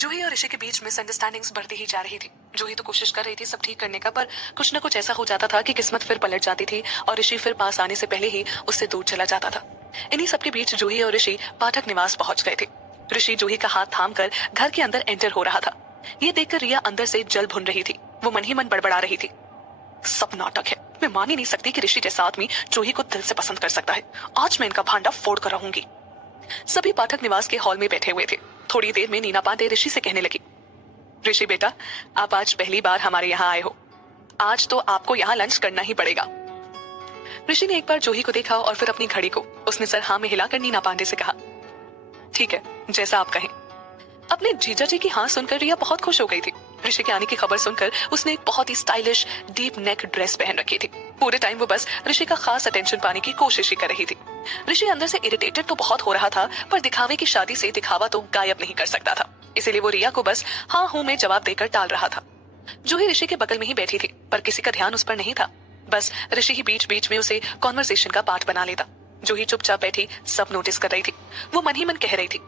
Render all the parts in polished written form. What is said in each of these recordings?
जूही और ऋषि के बीच मिसअंडरस्टैंडिंग्स बढ़ती ही जा रही थी। जूही तो कोशिश कर रही थी सब ठीक करने का, पर कुछ न कुछ ऐसा हो जाता था कि किस्मत फिर पलट जाती थी और ऋषि फिर पास आने से पहले ही उससे दूर चला जाता था। इन्हीं सबके बीच जूही और ऋषि पाठक निवास पहुंच गए थे। ऋषि जूही का हाथ थाम कर घर के अंदर एंटर हो रहा था। ये देखकर रिया अंदर से जल भुन रही थी। वो मन ही मन बड़बड़ा रही थी, सब नाटक है। मैं मान ही नहीं सकती कि ऋषि जैसा आदमी जूही को दिल से पसंद कर सकता है। आज मैं इनका भांडा फोड़ कर रहूंगी। सभी पाठक निवास के हॉल में बैठे हुए थे। थोड़ी देर में नीना पांडे ऋषि से कहने लगी, ऋषि बेटा, आप आज पहली बार हमारे यहाँ आए हो। आज तो आपको यहाँ लंच करना ही पड़ेगा। ऋषि ने एक बार जूही को देखा और फिर अपनी घड़ी को। उसने सर हाँ में हिलाकर नीना पांडे से कहा, ठीक है, जैसा आप कहें। अपने जीजा जी की हाँ सुनकर रिया बहुत खुश हो गई थी। ऋषि के आने की खबर सुनकर उसने एक बहुत ही स्टाइलिश डीप नेक ड्रेस पहन रखी थी। पूरे टाइम वो बस ऋषि का खास अटेंशन पाने की कोशिश ही कर रही थी। ऋषि अंदर से इरिटेटेड तो बहुत हो रहा था, पर दिखावे की शादी से दिखावा तो गायब नहीं कर सकता था। इसीलिए वो रिया को बस हाँ हूं में जवाब देकर टाल रहा था। जूही ऋषि के बगल में ही बैठी थी, पर किसी का ध्यान उस पर नहीं था। बस ऋषि ही बीच बीच में उसे कॉन्वर्सेशन का पार्ट बना लेता। जूही चुपचाप बैठी सब नोटिस कर रही थी। वो मन ही मन कह रही थी,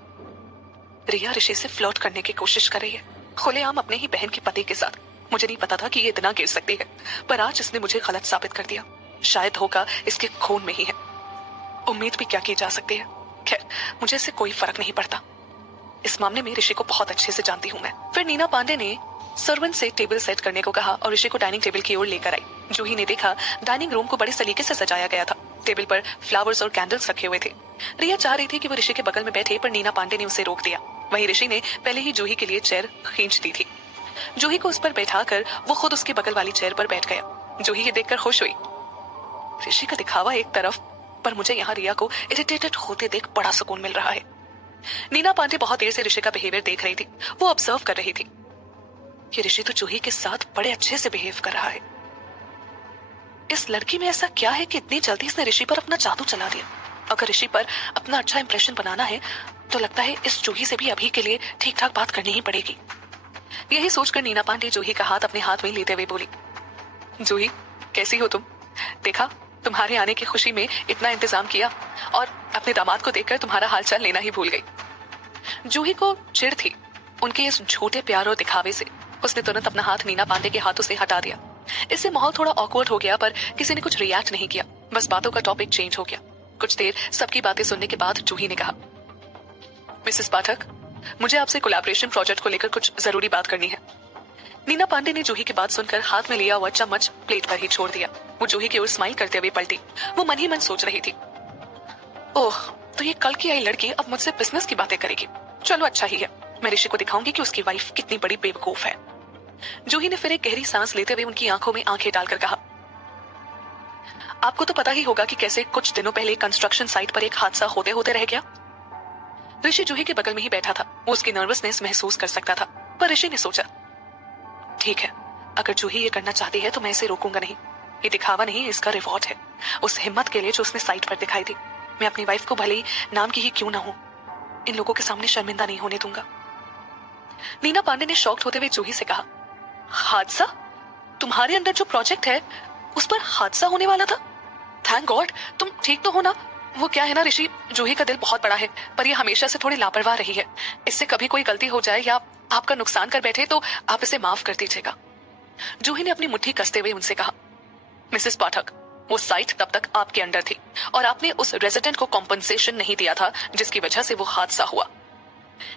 रिया ऋषि से फ्लर्ट करने की कोशिश कर रही है, खुलेआम अपने ही बहन के पति के साथ। मुझे नहीं पता था कि ये इतना गिर सकती है, पर आज इसने मुझे गलत साबित कर दिया। शायद धोखा इसके खून में ही है। उम्मीद भी क्या की जा सकती है। खैर, मुझे इससे कोई फर्क नहीं पड़ता। इस मामले में ऋषि को बहुत अच्छे से जानती हूँ मैं। फिर नीना पांडे ने सर्वेंट से टेबल सेट करने को कहा और ऋषि को डाइनिंग टेबल की ओर लेकर आई। जूही ने देखा डाइनिंग रूम को बड़े सलीके से सजाया गया था। टेबल पर फ्लावर्स और कैंडल्स रखे हुए थे। रिया चाह रही थी कि वो ऋषि के बगल में बैठे, पर नीना पांडे ने उसे रोक दिया। वहीं ऋषि ने पहले ही जूही के लिए चेयर खींच दी थी। जूही को उस पर बैठाकर वो खुद उसके बगल वाली चेयर पर बैठ गया। जूही ये देखकर खुश हुई। ऋषि का दिखावा एक तरफ, पर मुझे यहाँ रिया को इरिटेटेड होते देख बड़ा सुकून मिल रहा है। नीना पांडे बहुत देर से ऋषि का बिहेवियर देख रही थी। वो ऑब्जर्व कर रही थी कि ऋषि तो जूही के साथ बड़े अच्छे से बिहेव कर रहा है। इस लड़की में ऐसा क्या है कि इतनी जल्दी इसने ऋषि पर अपना जादू चला दिया। अगर ऋषि पर अपना अच्छा इंप्रेशन बनाना है तो लगता है इस जूही से भी अभी के लिए ठीक ठाक बात करनी ही पड़ेगी। यही सोचकर नीना पांडे जूही का हाथ अपने हाथ में लेते हुए बोली, जूही कैसी हो तुम? देखा, तुम्हारे आने की खुशी में इतना इंतजाम किया और अपने दामाद को देखकर तुम्हारा हालचाल लेना ही भूल गई। जूही को चिढ़ थी उनके इस झूठे प्यार और दिखावे से। उसने तुरंत अपना हाथ नीना पांडे के हाथों से हटा दिया। इससे माहौल थोड़ा ऑकवर्ड हो गया, पर किसी ने कुछ रिएक्ट नहीं किया। बस बातों का टॉपिक चेंज हो गया। कुछ देर सबकी बातें सुनने के बाद जूही ने कहा, मिसेस पाठक, मुझे आपसे कोलैबोरेशन प्रोजेक्ट को लेकर कुछ जरूरी बात करनी है। नीना पांडे ने जूही की बात सुनकर हाथ में लिया हुआ चम्मच प्लेट पर ही छोड़ दिया। वो जूही की ओर स्माइल करते हुए पलटी। वो मन ही मन सोच रही थी, ओह, तो ये कल की आई लड़की अब मुझसे बिजनेस की बातें करेगी। चलो अच्छा ही है, मैं ऋषि को दिखाऊंगी कि उसकी वाइफ कितनी बड़ी बेवकूफ है। जूही ने फिर एक गहरी सांस लेते हुए उनकी आंखों में आंखें डालकर कहा, आपको तो पता ही होगा कि कैसे कुछ दिनों पहले कंस्ट्रक्शन साइट पर एक हादसा होते होते रह गया। ऋषि जूही के बगल में ही बैठा था। वो उसकी नर्वसनेस महसूस कर सकता था, पर ऋषि ने सोचा, ठीक है, अगर जूही ये करना चाहती है तो मैं इसे रोकूंगा नहीं। ये दिखावा नहीं, इसका रिवॉर्ड है उस हिम्मत के लिए जो उसने साइट पर दिखाई थी। मैं अपनी वाइफ को भले ही नाम की ही क्यों ना हो, इन लोगों के सामने शर्मिंदा नहीं होने दूंगा। नीना पांडे ने शॉक्ड होते हुए जूही से कहा, हादसा? तुम्हारे अंदर जो प्रोजेक्ट है उस पर हादसा होने वाला था? थैंक गॉड, तुम ठीक तो हो ना? वो क्या है ना ऋषि, जूही का दिल बहुत बड़ा है, पर ये हमेशा से थोड़ी लापरवाह रही है। इससे कभी कोई गलती हो जाए या आपका नुकसान कर बैठे तो आप इसे माफ कर दीजिएगा। जूही ने अपनी मुट्ठी कसते हुए उनसे कहा, मिसेस पाठक, वो साइट तब तक आपके अंडर थी और आपने उस रेजिडेंट को कॉम्पनसेशन नहीं दिया था, जिसकी वजह से वो हादसा हुआ।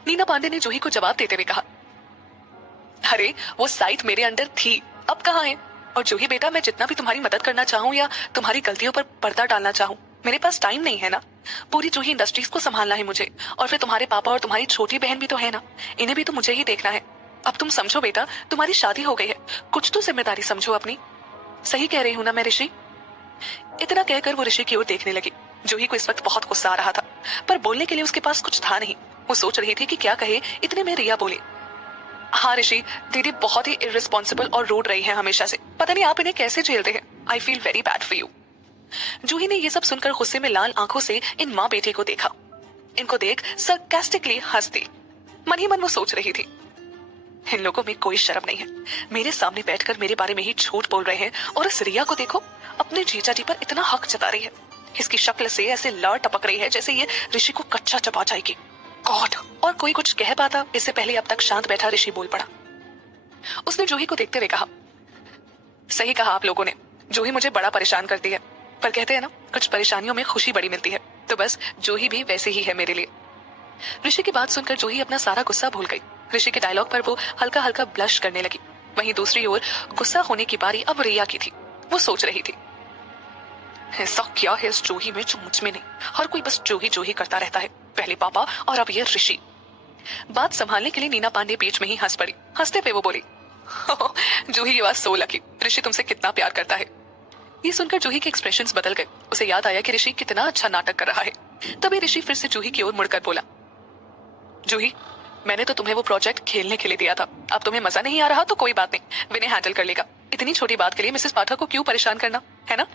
नीना पांडे ने जूही को जवाब देते हुए कहा, अरे वो साइट मेरे अंडर थी, अब कहाँ है? और जूही बेटा, मैं जितना भी तुम्हारी मदद करना चाहूँ या तुम्हारी गलतियों पर पर्दा डालना चाहूँ, मेरे पास टाइम नहीं है ना। पूरी जूही इंडस्ट्रीज को संभालना है मुझे, और फिर तुम्हारे पापा और तुम्हारी छोटी बहन भी तो है ना, इन्हें भी तो मुझे ही देखना है। अब तुम समझो बेटा, तुम्हारी शादी हो गई है, कुछ तो जिम्मेदारी समझो अपनी। सही कह रही हूं ना मैं ऋषि? इतना कहकर वो ऋषि की ओर देखने लगी। जूही को इस वक्त बहुत गुस्सा आ रहा था, पर बोलने के लिए उसके पास कुछ था नहीं। वो सोच रही थी कि क्या कहे। इतने में रिया बोली, हाँ ऋषि, दीदी बहुत ही इररिस्पॉन्सिबल और रूड रही है हमेशा से। पता नहीं आप इन्हें कैसे झेलते हैं। I feel very bad for you. Juhi ने ये सब सुनकर गुस्से में लाल आंखों से इन माँ बेटे को देखा। इनको देख सरकास्टिकली हंस दी। मन ही मन वो सोच रही थी, इन लोगों में कोई शर्म नहीं है, मेरे सामने बैठकर मेरे बारे में ही झूठ बोल रहे हैं। और इस रिया को देखो, अपने जीजा जी पर इतना हक जता रही है। इसकी शक्ल से ऐसे लार टपक रही है जैसे ये ऋषि को कच्चा चबा जाएगी। गॉड, और कोई कुछ कह पाता इससे पहले अब तक शांत बैठा ऋषि बोल पड़ा। उसने जूही को देखते हुए कहा, सही कहा आप लोगों ने, जूही मुझे बड़ा परेशान करती है, पर कहते हैं ना, कुछ परेशानियों में खुशी बड़ी मिलती है, तो बस जूही भी वैसे ही है मेरे लिए। ऋषि की बात सुनकर जूही अपना सारा गुस्सा भूल गई। ऋषि के डायलॉग पर वो हल्का हल्का ब्लश करने लगी। वहीं दूसरी ओर गुस्सा होने की बारी अब रिया की थी। वो सोच रही थी, ऐसा क्या है इस जूही में जो मुझ में नहीं? हर कोई बस जूही जूही करता रहता है, पहले पापा और अब ये ऋषि। बात संभालने के लिए नीना पांडे बीच में ही हंस पड़ी। हंसते पे वो बोली, जूही की बात सो लकी, ऋषि तुमसे कितना प्यार करता है। ये सुनकर जूही के एक्सप्रेशंस बदल गए। उसे याद आया कि ऋषि कितना अच्छा नाटक कर रहा है। तभी ऋषि फिर से जूही की ओर मुड़कर बोला, जूही, मैंने तो तुम्हें वो प्रोजेक्ट खेलने के लिए दिया था, अब तुम्हें मजा नहीं आ रहा तो कोई बात नहीं, विनय हैंडल कर लेगा। इतनी छोटी बात के लिए मिसेस पाठक को क्यों परेशान करना, है ना?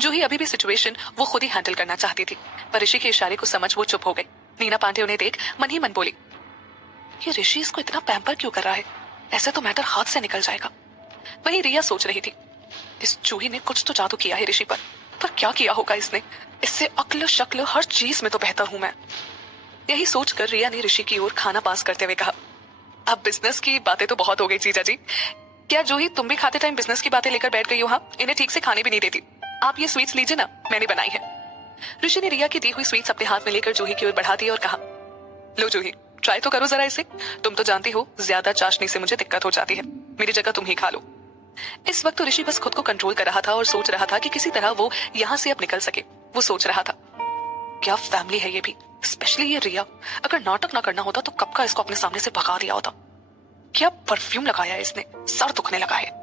जूही अभी भी सिचुएशन वो खुद ही हैंडल करना चाहती थी, पर ऋषि के इशारे को समझ वो चुप हो गई। नीना पांडे उन्हें देख मन ही मन बोली, ये ऋषि इसको इतना पैम्पर क्यों कर रहा है? ऐसे तो मैटर हाथ से निकल जाएगा। वहीं रिया सोच रही थी, इस जूही ने कुछ तो जादू किया है ऋषि पर क्या किया होगा इसने? इससे अक्ल शक्ल हर चीज में तो बेहतर हूं मैं। यही सोचकर रिया ने ऋषि की ओर खाना पास करते हुए कहा, अब बिजनेस की बातें तो बहुत हो गई जीजा जी। क्या जूही तुम भी खाते टाइम बिजनेस की बातें लेकर बैठ गई हो? हाँ, इन्हें ठीक से खाने भी नहीं देती। आप ये स्वीट्स लीजिए ना, मैंने बनाई है। ऋषि ने रिया की दी हुई स्वीट्स अपने हाथ में लेकर जूही की ओर बढ़ा दी और कहा, लो जूही, ट्राई तो करो जरा इसे। तुम तो जानती हो ज्यादा चाशनी से मुझे दिक्कत हो जाती है, मेरी जगह तुम ही खा लो। इस वक्त तो ऋषि बस खुद को कंट्रोल कर रहा था और सोच रहा था कि किसी तरह वो यहाँ से अब निकल सके। वो सोच रहा था, क्या फैमिली है ये भी, स्पेशली ये रिया। अगर नाटक ना करना होता तो कब का इसको अपने सामने से भगा दिया होता। क्या परफ्यूम लगाया है इसने, सर दुखने लगा है।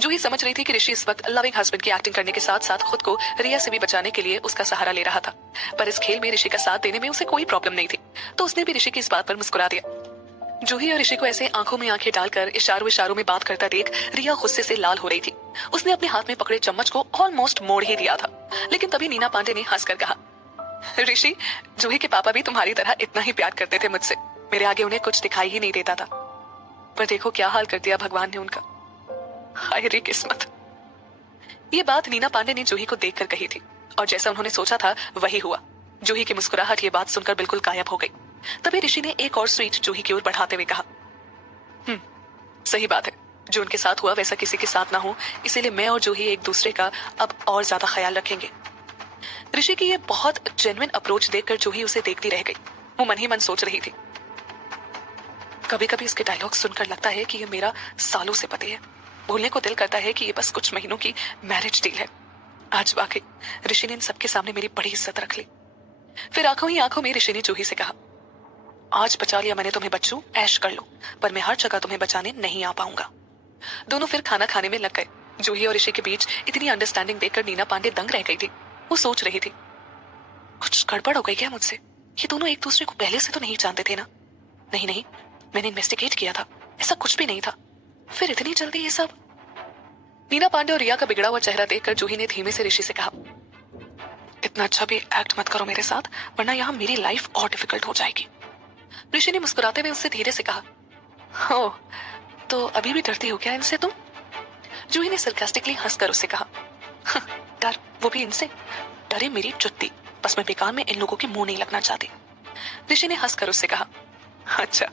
जूही समझ रही थी कि ऋषि इस वक्त लविंग हस्बैंड की एक्टिंग करने के साथ साथ खुद को रिया से भी बचाने के लिए उसका सहारा ले रहा था, पर इस खेल में ऋषि का साथ देने में उसे कोई प्रॉब्लम नहीं थी, तो उसने भी ऋषि की इस बात पर मुस्कुरा दिया। जूही और ऋषि को ऐसे आंखों में आंखें डालकर इशारों में बात करता देख रिया गुस्से से लाल हो रही थी। उसने अपने हाथ में पकड़े चम्मच को ऑलमोस्ट मोड़ ही दिया था, लेकिन तभी नीना पांडे ने हंसकर कहा, ऋषि, जूही के पापा भी तुम्हारी तरह इतना ही प्यार करते थे मुझसे, मेरे आगे उन्हें कुछ दिखाई ही नहीं देता था, पर देखो क्या हाल कर दिया भगवान ने उनका। हाय रे किस्मत। ये बात नीना पांडे ने जूही को देखकर कही थी, और जैसा उन्होंने सोचा था वही हुआ। जूही की मुस्कुराहट ये बात सुनकर बिल्कुल गायब हो गई। तभी ऋषि ने एक और स्वीट जूही की ओर बढ़ाते हुए कहा, सही बात है, जो उनके साथ हुआ वैसा किसी के साथ ना हो, इसीलिए मैं और जूही एक दूसरे का अब और ज्यादा ख्याल रखेंगे। ऋषि की ये बहुत जेन्युइन अप्रोच देखकर जूही उसे देखती रह गई। वो मन ही मन सोच रही थी, कभी कभी इसके डायलॉग सुनकर लगता है कि ये मेरा सालों से पति है। बोलने को दिल करता है कि ये बस कुछ महीनों की मैरिज डील है। आज वाकई ऋषि ने इन सबके सामने मेरी बड़ी इज्जत रख ली। फिर आंखों ही आंखों में ऋषि ने जूही से कहा, आज बचा लिया मैंने तुम्हें बच्चों, ऐश कर लो, पर मैं हर जगह तुम्हें बचाने नहीं आ पाऊंगा। दोनों फिर खाना खाने में लग गए। जूही और ऋषि के बीच इतनी अंडरस्टैंडिंग देखकर नीना पांडे दंग रह गई थी। वो सोच रही थी, कुछ गड़बड़ हो गई क्या मुझसे? ये दोनों एक दूसरे को पहले से तो नहीं जानते थे ना? नहीं, मैंने इन्वेस्टिगेट किया था, ऐसा कुछ भी नहीं था, फिर इतनी जल्दी ये सब? नीना पांडे और रिया का बिगड़ा हुआ चेहरा देखकर जूही ने धीमे से ऋषि से कहा, इतना अच्छा भी एक्ट मत करो मेरे साथ, वरना यहाँ मेरी लाइफ और डिफिकल्ट हो जाएगी। ऋषि ने मुस्कुराते हुए उससे धीरे से कहा, हो तो अभी भी डरती हो क्या इनसे तुम? जूही ने सरकास्टिकली हंसकर उससे कहा, डर, वो भी इनसे? डरे मेरी जुत्ती, बस मैं बेकार में इन लोगों के मुंह नहीं लगना चाहती। ऋषि ने हंसकर उससे कहा, अच्छा।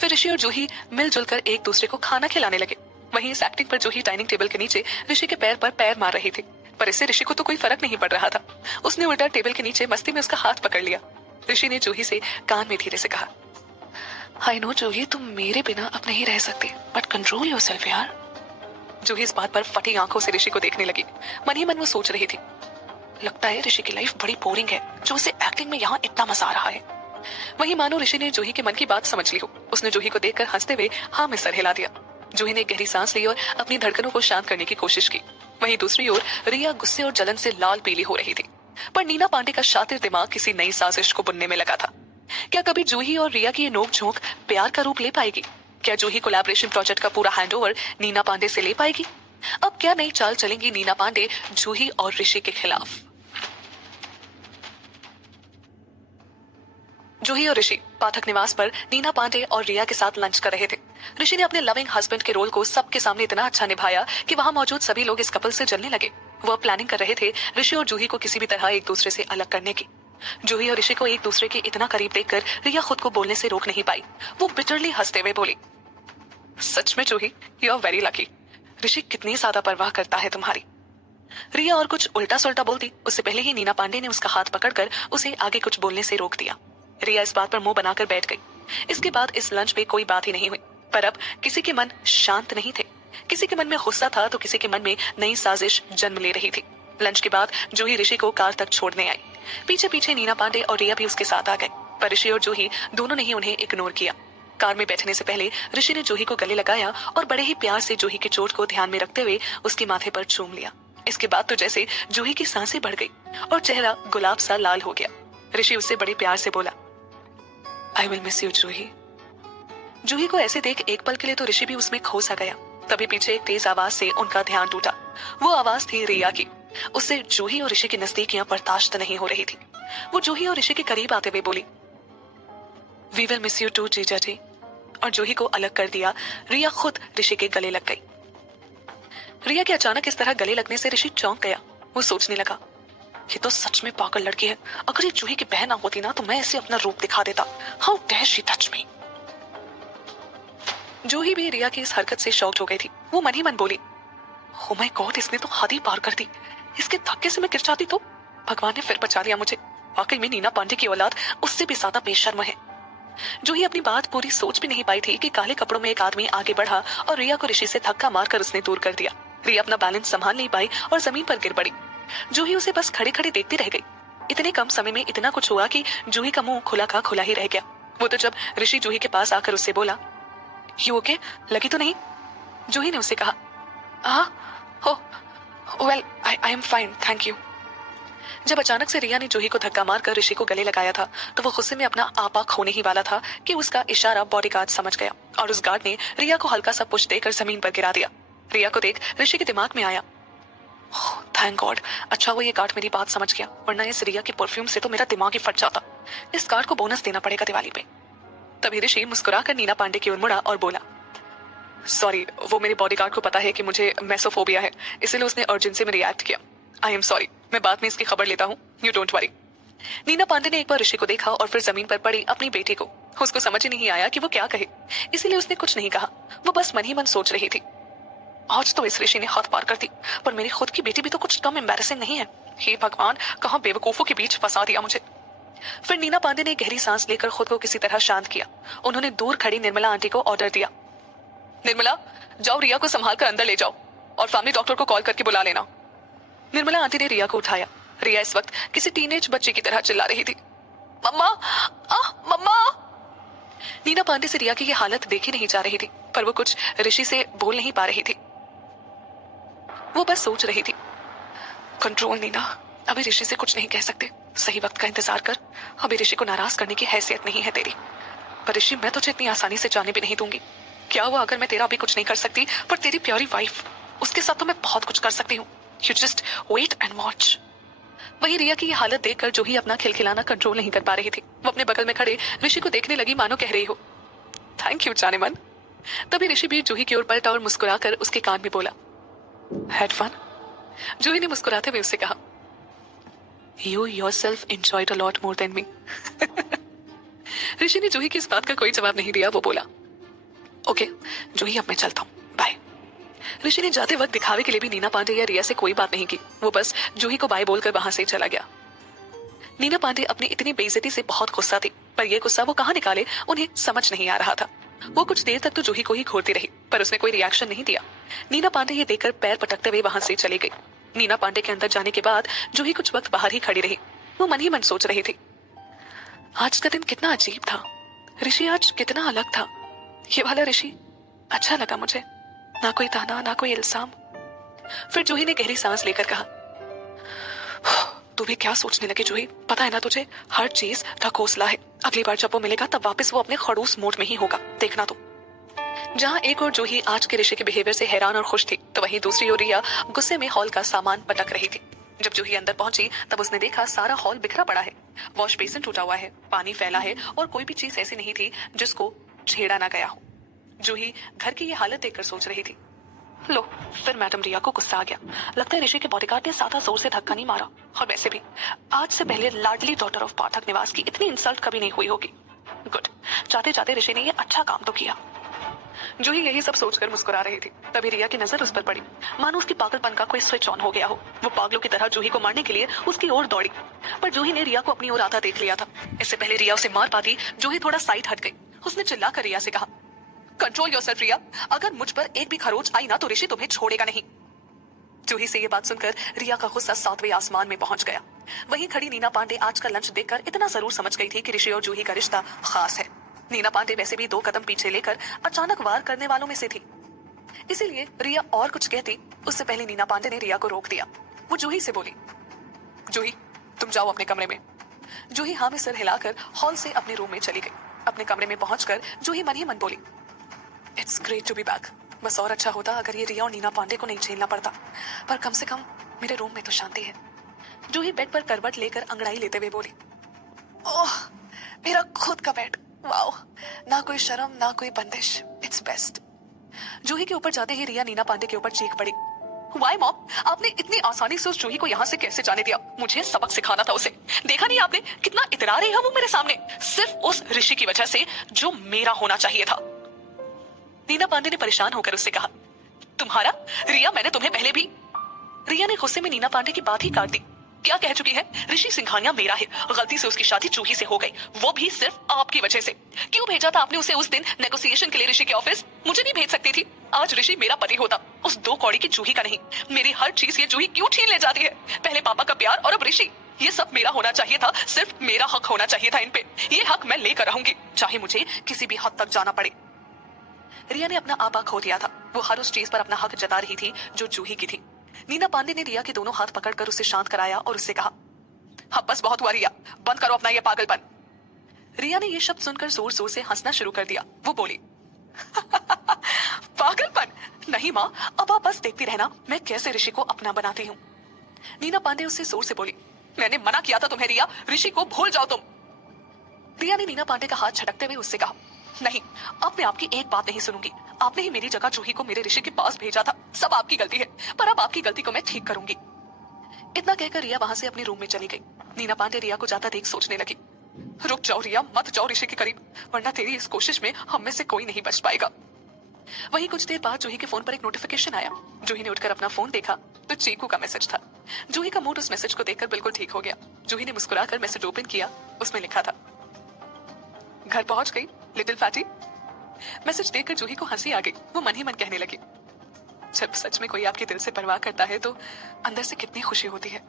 फिर ऋषि और जूही मिलजुल कर एक दूसरे को खाना खिलाने लगे। वहीं इस एक्टिंग पर जूही डाइनिंग टेबल के नीचे ऋषि के पैर पर पैर मार रही थी, पर इससे ऋषि को तो कोई फर्क नहीं पड़ रहा था। उसने उल्टा टेबल के नीचे मस्ती में उसका हाथ पकड़ लिया। ऋषि ने जूही से कान में धीरे से कहा, आई नो जूही, तुम मेरे बिना अब नहीं रह सकती, बट कंट्रोल योरसेल्फ यार। जूही इस बात पर फटी आंखों से ऋषि को देखने लगी। मन ही मन वो सोच रही थी, लगता है ऋषि की लाइफ बड़ी बोरिंग है, जो उसे एक्टिंग में यहाँ इतना मजा आ रहा है। वहीं मानो ऋषि ने जूही के मन की बात समझ ली हो। उसने जूही को देखकर हंसते हुए हाँ में सर हिला दिया। जूही ने गहरी सांस ली और अपनी धड़कनों को शांत करने की कोशिश की। वहीं दूसरी ओर रिया गुस्से और जलन से लाल पीली हो रही थी, पर नीना पांडे का शातिर दिमाग किसी नई साजिश को बुनने में लगा था। क्या कभी जूही और रिया की ये नोकझोंक प्यार का रूप ले पाएगी? क्या जूही कोलैबोरेशन प्रोजेक्ट का पूरा हैंडओवर नीना पांडे से ले पाएगी? अब क्या नई चाल चलेंगी नीना पांडे जूही और ऋषि के खिलाफ? जूही और ऋषि पाठक निवास पर नीना पांडे और रिया के साथ लंच कर रहे थे। ऋषि ने अपने लविंग हस्बैंड के रोल को सबके सामने इतना अच्छा निभाया कि वहां मौजूद सभी लोग इस कपल से जलने लगे। वह प्लानिंग कर रहे थे ऋषि और जूही को किसी भी तरह एक दूसरे से अलग करने की। जूही और ऋषि को एक दूसरे के इतना करीब देखकर रिया खुद को बोलने से रोक नहीं पाई। वो बिटरली हंसते हुए बोली, सच में जूही, यू आर वेरी लकी। ऋषि कितनी ज्यादा परवाह करता है तुम्हारी। रिया और कुछ उल्टा सुल्टा बोलती उससे पहले ही नीना पांडे ने उसका हाथ पकड़कर उसे आगे कुछ बोलने से रोक दिया। रिया इस बात पर मुंह बनाकर बैठ गई। इसके बाद इस लंच पे कोई बात ही नहीं हुई। पर अब किसी के मन शांत नहीं थे। किसी के मन में गुस्सा था तो किसी के मन में नई साजिश जन्म ले रही थी। लंच के बाद जूही ऋषि को कार तक छोड़ने आई। पीछे पीछे नीना पांडे और रिया भी उसके साथ आ गए, पर ऋषि और जूही दोनों ने ही उन्हें इग्नोर किया। कार में बैठने से पहले ऋषि ने जूही को गले लगाया और बड़े ही प्यार से जूही की चोट को ध्यान में रखते हुए उसके माथे पर चूम लिया। इसके बाद तो जैसे जूही की सांसें बढ़ गई और चेहरा गुलाब सा लाल हो गया। ऋषि उससे बड़े प्यार से बोला, आई विल मिस यू जूही। जूही को ऐसे देख एक पल के लिए तो ऋषि भी उसमें खो सा गया। तभी पीछे एक तेज आवाज से उनका ध्यान टूटा। वो आवाज थी रिया की। उससे जूही और ऋषि की नजदीकियां बर्दाश्त नहीं हो रही थी। वो जूही और ऋषि के करीब आते हुए बोली, we will miss you too जीजा जी। और जूही को अलग कर दिया। रिया खुद ऋषि के गले लग गई। रिया के अचानक इस तरह गले लगने से ऋषि चौंक गया। वो सोचने लगा, ये तो सच में पागल लड़की है। अगर ये जूही की बहन ना होती ना तो मैं इसे अपना रूप दिखा देता। How dare she touch me. Juhi भी रिया की इस हरकत से शॉक्ड हो गई थी। वो मन ही मन बोली, ओ माय गॉड, इसने तो हद ही पार कर दी। इसके धक्के से मैं गिर जाती तो भगवान ने फिर बचा लिया मुझे। वाकई में नीना पांडे की औलाद उससे भी ज्यादा बेशर्म है। जूही अपनी बात पूरी सोच भी नहीं पाई थी कि काले कपड़ों में एक आदमी आगे बढ़ा और रिया को ऋषि से धक्का मारकर उसने दूर कर दिया। रिया अपना बैलेंस संभाल नहीं पाई और जमीन पर गिर पड़ी। जूही उसे बस खड़े खड़े देखती रह गई। इतने कम समय में इतना कुछ हुआ कि जूही का मुंह खुला का खुला ही रह गया। वो तो जब ऋषि जूही के पास आकर उससे बोला, यू ओके, लगी तो नहीं? जूही ने उससे कहा, हाँ, well I am fine, thank you. जब अचानक से रिया ने जूही को धक्का मारकर ऋषि को गले लगाया था तो वो गुस्से में अपना आपा खोने ही वाला था कि उसका इशारा बॉडीगार्ड समझ गया और उस गार्ड ने रिया को हल्का सा पुश देकर जमीन पर गिरा दिया। रिया को देख ऋषि के दिमाग में आया, थैंक गॉड, अच्छा वो ये गार्ड मेरी बात समझ गया, वरना इस रिया के परफ्यूम से तो मेरा दिमाग ही फट जाता। इस गार्ड को बोनस देना पड़ेगा दिवाली पे। तभी ऋषि मुस्कुराकर नीना पांडे की ओर मुड़ा और बोला, सॉरी, वो मेरे बॉडीगार्ड को पता है कि मुझे मेसोफोबिया है, इसलिए उसने अर्जेंसी में रिएक्ट किया। आई एम सॉरी, मैं बाद में इसकी खबर लेता हूँ, you don't worry. Neena Pandey ने एक बार ऋषि को देखा और फिर जमीन पर पड़ी अपनी बेटी को। उसको समझ ही नहीं आया कि वो क्या कहे, इसीलिए उसने कुछ नहीं कहा। वो बस मन ही मन सोच रही थी, आज तो इस ऋषि ने हद पार कर दी, पर मेरी खुद की बेटी भी तो कुछ कम एम्बैरेसिंग नहीं है। हे भगवान, कहाँ बेवकूफों के बीच फंसा दिया मुझे। फिर नीना पांडे ने गहरी सांस लेकर खुद को किसी तरह शांत किया। उन्होंने दूर खड़ी निर्मला आंटी को ऑर्डर दिया, निर्मला, जाओ रिया को संभाल कर अंदर ले जाओ और फैमिली डॉक्टर को कॉल करके बुला लेना। निर्मला आंटी ने रिया को उठाया। रिया इस वक्त किसी टीनेज बच्चे की तरह चिल्ला रही थी, मम्मा, मम्मा। नीना पांडे से रिया की ये हालत देखी नहीं जा रही थी, पर वो कुछ ऋषि से बोल नहीं पा रही थी। वो बस सोच रही थी, कंट्रोल नीना, अभी ऋषि से कुछ नहीं कह सकते, सही वक्त का इंतजार कर। अभी ऋषि को नाराज करने की हैसियत नहीं है तेरी। पर ऋषि, मैं तुझे इतनी आसानी से जाने भी नहीं दूंगी। क्या हुआ अगर मैं तेरा अभी कुछ नहीं कर सकती, पर तेरी प्यारी वाइफ, उसके साथ तो मैं बहुत कुछ कर सकती हूँ। You just wait and watch. वही रिया की ये हालत देखकर जूही अपना खिलखिलाना कंट्रोल नहीं कर पा रही थी। वो अपने बगल में खड़े ऋषि को देखने लगी मानो कह रही हो, थैंक यू जाने मन। तभी ऋषि भी जूही की ओर पलटा और मुस्कुराकर उसके कान में बोला, हैड फन। जूही ने मुस्कुराते हुए उससे कहा, you yourself enjoyed a lot more than me. Rishi ने जूही की इस बात का कोई जवाब नहीं दिया। वो बोला, ओके जूही, अब मैं चलता हूँ, बाय। ऋषि ने जाते वक्त दिखावे के लिए भी नीना पांडे या रिया से कोई बात नहीं की। वो बस जूही को बाय बोलकर वहां से चला गया। नीना पांडे अपनी इतनी बेइज्जती से बहुत गुस्सा थी, पर यह गुस्सा वो कहाँ निकाले उन्हें समझ नहीं आ रहा था। वो कुछ देर तक तो जूही को ही घूरती रही, पर उसने कोई रिएक्शन नहीं दिया। नीना पांडे ये देखकर पैर पटकते हुए वहां से चली गई। नीना पांडे के अंदर जाने के बाद जूही कुछ वक्त बाहर ही खड़ी रही। वो मन ही मन सोच रही थी, आज का दिन कितना अजीब था। ऋषि आज कितना अलग था। ये वाला ऋषि अच्छा लगा मुझे, ना कोई ताना ना कोई इल्जाम। फिर जूही ने गहरी सांस लेकर कहा, तू भी क्या सोचने लगी जूही, पता है ना तुझे, हर चीज ढकोसला है। अगली बार जब वो मिलेगा तब वापस वो अपने खड़ूस मोड में ही होगा, देखना तू। जहां एक और जूही आज के ऋषि के बिहेवियर से हैरान और खुश थी, तो वहीं दूसरी ओर रिया गुस्से में हॉल का सामान पटक रही थी। जब जूही अंदर पहुंची तब उसने देखा सारा हॉल बिखरा पड़ा है। वॉश बेसिन टूटा हुआ है, पानी फैला है और कोई भी चीज ऐसी नहीं थी जिसको छेड़ा ना गया हो। जूही घर की ये हालत देखकर सोच रही थी, लो, फिर मैडम रिया को गुस्सा आ गया। लगता है ऋषि के बॉडीगार्ड ने ज्यादा जोर से धक्का नहीं मारा। और वैसे भी आज से पहले लाडली डॉटर ऑफ पाठक निवास की इतनी इंसल्ट कभी नहीं हुई होगी। गुड, जाते जाते ऋषि ने ये अच्छा काम तो किया। जूही यही सब सोचकर मुस्कुरा रही थी, तभी रिया की नजर उस पर पड़ी। मानो उसकी पागलपन का कोई स्विच ऑन हो गया हो। वो पागलों की तरह जूही को मारने के लिए उसकी ओर दौड़ी, पर जूही ने रिया को अपनी ओर आता देख लिया था। इससे पहले रिया उसे मार पाती, जूही थोड़ा साइड हट गई। उसने चिल्लाकर रिया से कहा, कंट्रोल योरसेल्फ रिया, अगर मुझ पर एक भी खरोच आई ना तो ऋषि तुम्हें छोड़ेगा नहीं। जूही से ये बात सुनकर रिया का गुस्सा 7वें आसमान में पहुंच गया। वहीं खड़ी नीना पांडे आज का लंच देखकर इतना जरूर समझ गई थी कि ऋषि और जूही का रिश्ता खास है। नीना पांडे वैसे भी 2 कदम पीछे लेकर अचानक वार करने वालों में से थी, इसीलिए रिया और कुछ कहती उससे पहले नीना पांडे ने रिया को रोक दिया। वो जूही से बोली, जूही तुम जाओ अपने कमरे में। जूही हाँ में सिर हिलाकर हॉल से अपने रूम में चली गई। अपने कमरे में पहुंचकर जूही मन ही मन बोली, it's great to be back. बस और अच्छा होता अगर ये रिया और नीना पांडे को नहीं झेलना पड़ता, पर कम से कम मेरे रूम में तो शांति है। जूही बेड पर करवट लेकर अंगड़ाई लेते हुए बोली, ओह मेरा खुद का बेड, वाओ, ना कोई शर्म ना कोई बंदिश, इट्स बेस्ट। जूही के ऊपर जाते ही रिया नीना पांडे के ऊपर चीख पड़ी, वाई मॉम, आपने इतनी आसानी से उस जूही को यहाँ से कैसे जाने दिया? मुझे सबक सिखाना था उसे। देखा नहीं आपने कितना इतरा रही है वो मेरे सामने, सिर्फ उस ऋषि की वजह से जो मेरा होना चाहिए था। नीना पांडे ने परेशान होकर उससे कहा, तुम्हारा? रिया मैंने तुम्हें पहले भी। रिया ने गुस्से में नीना पांडे की बात ही काट दी। क्या कह चुकी है? ऋषि सिंघानिया मेरा है, गलती से उसकी शादी जूही से हो गई, वो भी सिर्फ आपकी वजह से। क्यों भेजा था आपने उसे उस दिन नेगोशिएशन के लिए ऋषि के ऑफिस? मुझे नहीं भेज सकती थी। आज ऋषि मेरा पति होता, उस 2 कौड़ी की जूही का नहीं। मेरी हर चीज ये जूही क्यों छीन ले जाती है? पहले पापा का प्यार और अब ऋषि, ये सब मेरा होना चाहिए था, सिर्फ मेरा हक होना चाहिए था इन पे। ये हक मैं लेकर रहूंगी, चाहे मुझे किसी भी हद तक जाना पड़े। रिया ने अपना आपा खो दिया था। वो हर उस चीज पर अपना हक जता रही थी जो जूही की थी। नीना पांडे ने रिया के दोनों हाथ पकड़कर उसे शांत कराया और उससे कहा, हाँ बस बहुत हुआ रिया, बंद करो अपना ये पागलपन। रिया ने ये शब्द सुनकर जोर जोर से हंसना शुरू कर दिया। वो बोली, पागलपन? नहीं माँ, अब आप बस देखती रहना मैं कैसे ऋषि को अपना बनाती हूँ। नीना पांडे उससे जोर से बोली, मैंने मना किया था तुम्हें रिया, ऋषि को भूल जाओ तुम। रिया ने नीना पांडे का हाथ झटकते हुए उससे कहा, नहीं, अब मैं आपकी एक बात नहीं सुनूंगी। आपने ही मेरी जगह जूही को मेरे ऋषि के पास भेजा था, सब आपकी गलती है, पर अब आपकी गलती को मैं ठीक करूंगी। इतना कहकर रिया वहां से अपने रूम में चली गई। नीना पांडे रिया को जाता देख सोचने लगी, रुक जाओ रिया, मत जाओ ऋषि के करीब, वरना तेरी इस कोशिश में हम में से कोई नहीं बच पाएगा। वहीं कुछ देर बाद जूही के फोन पर एक नोटिफिकेशन आया। जूही ने उठकर अपना फोन देखा तो चीकू का मैसेज था। जूही का मूड उस मैसेज को देखकर बिल्कुल ठीक हो गया। जूही ने मुस्कुराकर मैसेज ओपन किया। उसमें लिखा था, घर पहुंच गई लिटिल फैटी। मैसेज देखकर जूही को हंसी आ गई। वो मन ही मन कहने लगी, जब सच में कोई आपके दिल से परवाह करता है तो अंदर से कितनी खुशी होती है।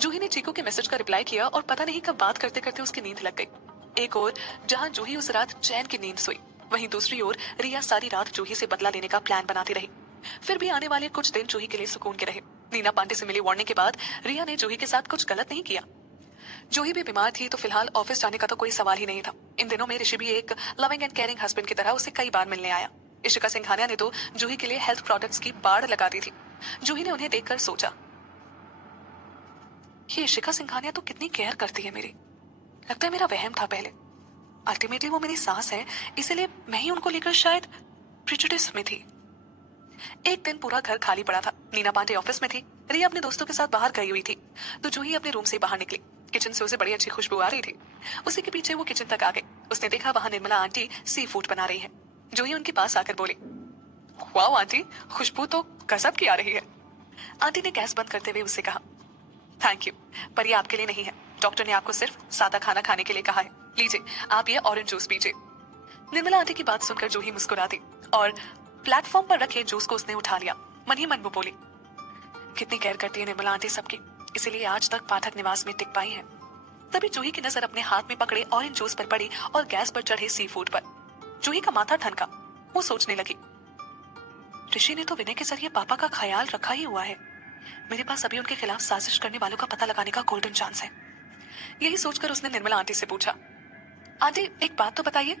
जूही ने चीकू के मैसेज का रिप्लाई किया और पता नहीं कब बात करते करते उसकी नींद लग गई। एक और जहां जूही उस रात चैन की नींद सोई, वहीं दूसरी ओर रिया सारी रात जूही से बदला लेने का प्लान बनाती रही। फिर भी आने वाले कुछ दिन जूही के लिए सुकून के रहे। नीना पांडे से मिली वार्निंग के बाद रिया ने जूही के साथ कुछ गलत नहीं किया। जूही भी बीमार थी तो फिलहाल ऑफिस जाने का तो कोई सवाल ही नहीं था। इन दिनों में ऋषि भी एक लविंग एंड केयरिंग हस्बैंड की तरह उसे कई बार मिलने आया। इशिका सिंघानिया ने तो जूही के लिए हेल्थ प्रोडक्ट्स की बाढ़ लगा दी थी। जूही ने उन्हें देखकर सोचा, ये इशिका सिंघानिया तो कितनी केयर करती है मेरी। लगता है मेरा वहम था पहले। अल्टीमेटली वो मेरी सास है, इसीलिए मैं ही उनको लेकर शायद प्रिजुडिस में थी। एक दिन पूरा घर खाली पड़ा था। नीना पांडे ऑफिस में थी, रिया अपने दोस्तों के साथ बाहर गई हुई थी, तो जूही अपने रूम से बाहर निकली। किचन से उसे बड़ी अच्छी खुशबू आ रही थी। उसी के पीछे वो किचन तक आ गई। उसने देखा वहां निर्मला आंटी सी फूड बना रही है। जूही उनके पास आकर बोली, वाह आंटी, खुशबू तो गजब की आ रही है। आंटी ने गैस बंद करते हुए उससे कहा, थैंक यू, पर ये आपके लिए नहीं है। डॉक्टर ने आपको सिर्फ सादा खाना खाने के लिए कहा है। लीजिए, आप ये ऑरेंज जूस पीजिए। निर्मला आंटी की बात सुनकर जूही मुस्कुरा दी और प्लेटफॉर्म पर रखे जूस को उसने उठा लिया। मन ही मन वो बोली, कितनी केयर करती है निर्मला आंटी सबकी, इसीलिए आज तक पाठक निवास में टिक पाई है। तभी जूही की नजर अपने हाथ में पकड़े ऑरेंज जूस पर पड़ी और गैस पर चढ़े सी फूड पर। जूही का माथा ठनका। वो सोचने लगी, ऋषि ने तो विनय के जरिए पापा का ख्याल रखा ही हुआ है। मेरे पास अभी उनके खिलाफ साजिश करने वालों का पता लगाने का गोल्डन चांस है। यही सोचकर उसने निर्मला आंटी से पूछा, आंटी एक बात तो बताइए।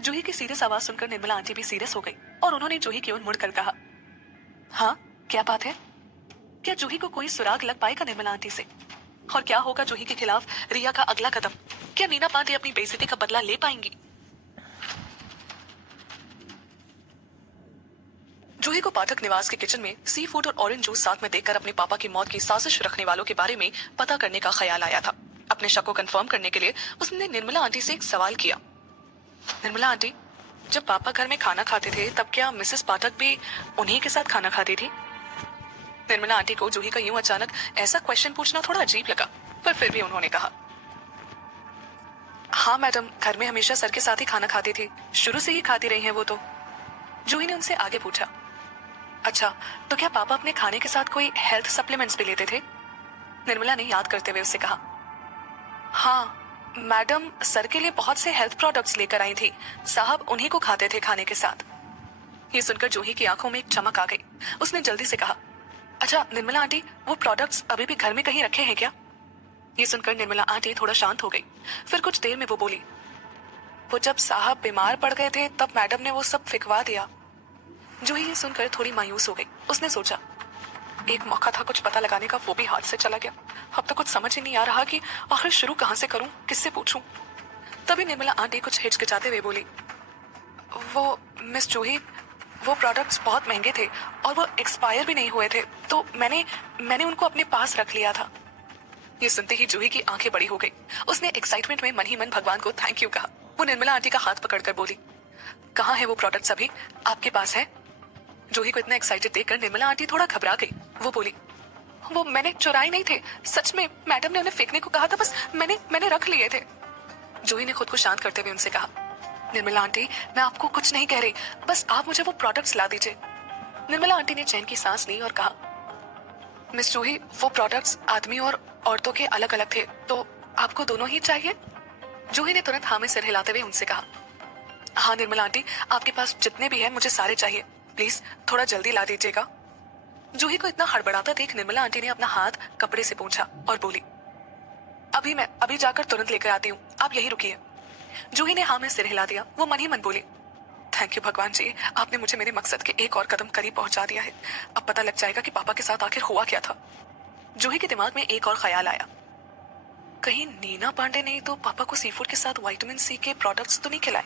जूही की सीरियस आवाज सुनकर निर्मला आंटी भी सीरियस हो गई और उन्होंने जूही की ओर मुड़कर कहा, हाँ क्या बात है? क्या जूही को कोई सुराग लग पाएगा निर्मला आंटी से? और क्या होगा जूही के खिलाफ रिया का अगला कदम? क्या नीना पांडे अपनी बेइज्जती का बदला ले पाएंगी? जूही को पाठक निवास के किचन में सी फूड और ऑरेंज जूस साथ में देखकर अपने पापा की मौत की साजिश रखने वालों के बारे में पता करने का ख्याल आया था। अपने शक को कंफर्म करने के लिए उसने निर्मला आंटी से एक सवाल किया। निर्मला आंटी, जब पापा घर में खाना खाते थे तब क्या मिसेस पाठक भी उन्हीं के साथ खाना खाती थी? निर्मला आंटी को जूही का यूं अचानक ऐसा क्वेश्चन पूछना थोड़ा अजीब लगा, पर फिर भी उन्होंने कहा, हाँ मैडम, घर में हमेशा सर के साथ ही खाना खाती थी, शुरू से ही खाती रही हैं वो तो। जूही ने उनसे आगे पूछा, अच्छा, तो क्या पापा अपने खाने के साथ कोई हेल्थ सप्लीमेंट्स भी लेते थे? निर्मला ने याद करते हुए उससे कहा, हाँ मैडम, सर के लिए बहुत से हेल्थ प्रोडक्ट्स लेकर आई थी, साहब उन्हीं को खाते थे खाने के साथ। ये सुनकर जूही की आंखों में एक चमक आ गई। उसने जल्दी से कहा, अच्छा निर्मला आंटी, वो प्रोडक्ट्स अभी भी घर में कहीं रखे हैं क्या? ये सुनकर निर्मला आंटी थोड़ा शांत हो गई। फिर कुछ देर में वो बोली, वो जब साहब बीमार पड़ गए थे तब मैडम ने वो सब फिकवा दिया। जूही ये सुनकर थोड़ी मायूस हो गई। उसने सोचा, एक मौका था कुछ पता लगाने का, वो भी हाथ से चला गया। अब तो कुछ समझ ही नहीं आ रहा कि आखिर शुरू कहां से करूं, किससे पूछूं। तभी निर्मला आंटी कुछ हिचकिचाते हुए बोली, वो मिस जूही, वो प्रोडक्ट्स बहुत महंगे थे और वो एक्सपायर भी नहीं हुए थे, तो मैंने उनको अपने पास रख लिया था। ये सुनते ही जूही की आंखें बड़ी हो गई। उसने एक्साइटमेंट में मन ही मन भगवान को थैंक यू कहा। वो निर्मला आंटी का हाथ पकड़कर बोली, कहाँ है वो प्रोडक्ट्स, अभी आपके पास है? जूही को इतना एक्साइटेड देखकर निर्मला आंटी थोड़ा घबरा गई। वो बोली, वो मैंने चुराए नहीं थे, सच में मैडम ने उन्हें फेंकने को कहा था, बस मैंने रख लिए थे। जूही ने खुद को शांत करते हुए उनसे कहा, निर्मला आंटी, मैं आपको कुछ नहीं कह रही, बस आप मुझे वो प्रोडक्ट्स ला दीजिए। निर्मला आंटी ने चैन की सांस ली और कहा, मिस जूही, वो प्रोडक्ट्स आदमी और औरतों के अलग अलग थे, तो आपको दोनों ही चाहिए? जूही ने तुरंत हाँ में सिर हिलाते हुए उनसे कहा, हाँ निर्मला आंटी, आपके पास जितने भी हैं मुझे सारे चाहिए, प्लीज थोड़ा जल्दी ला दीजिएगा। जूही को इतना हड़बड़ाता देख निर्मला आंटी ने अपना हाथ कपड़े से पोंछा और बोली, मैं अभी जाकर तुरंत लेकर आती हूँ, आप यही रुकिए। जूही ने हाँ में सिर हिला दिया। वो मन ही मन बोली, थैंक यू भगवान जी, आपने मुझे मेरे मकसद के एक और कदम करीब पहुंचा दिया है। अब पता लग जाएगा कि पापा के साथ आखिर हुआ क्या था। जूही के दिमाग में एक और ख्याल आया, कहीं नीना पांडे ने तो पापा को सी फूड के साथ विटामिन सी के प्रोडक्ट्स तो नहीं खिलाए?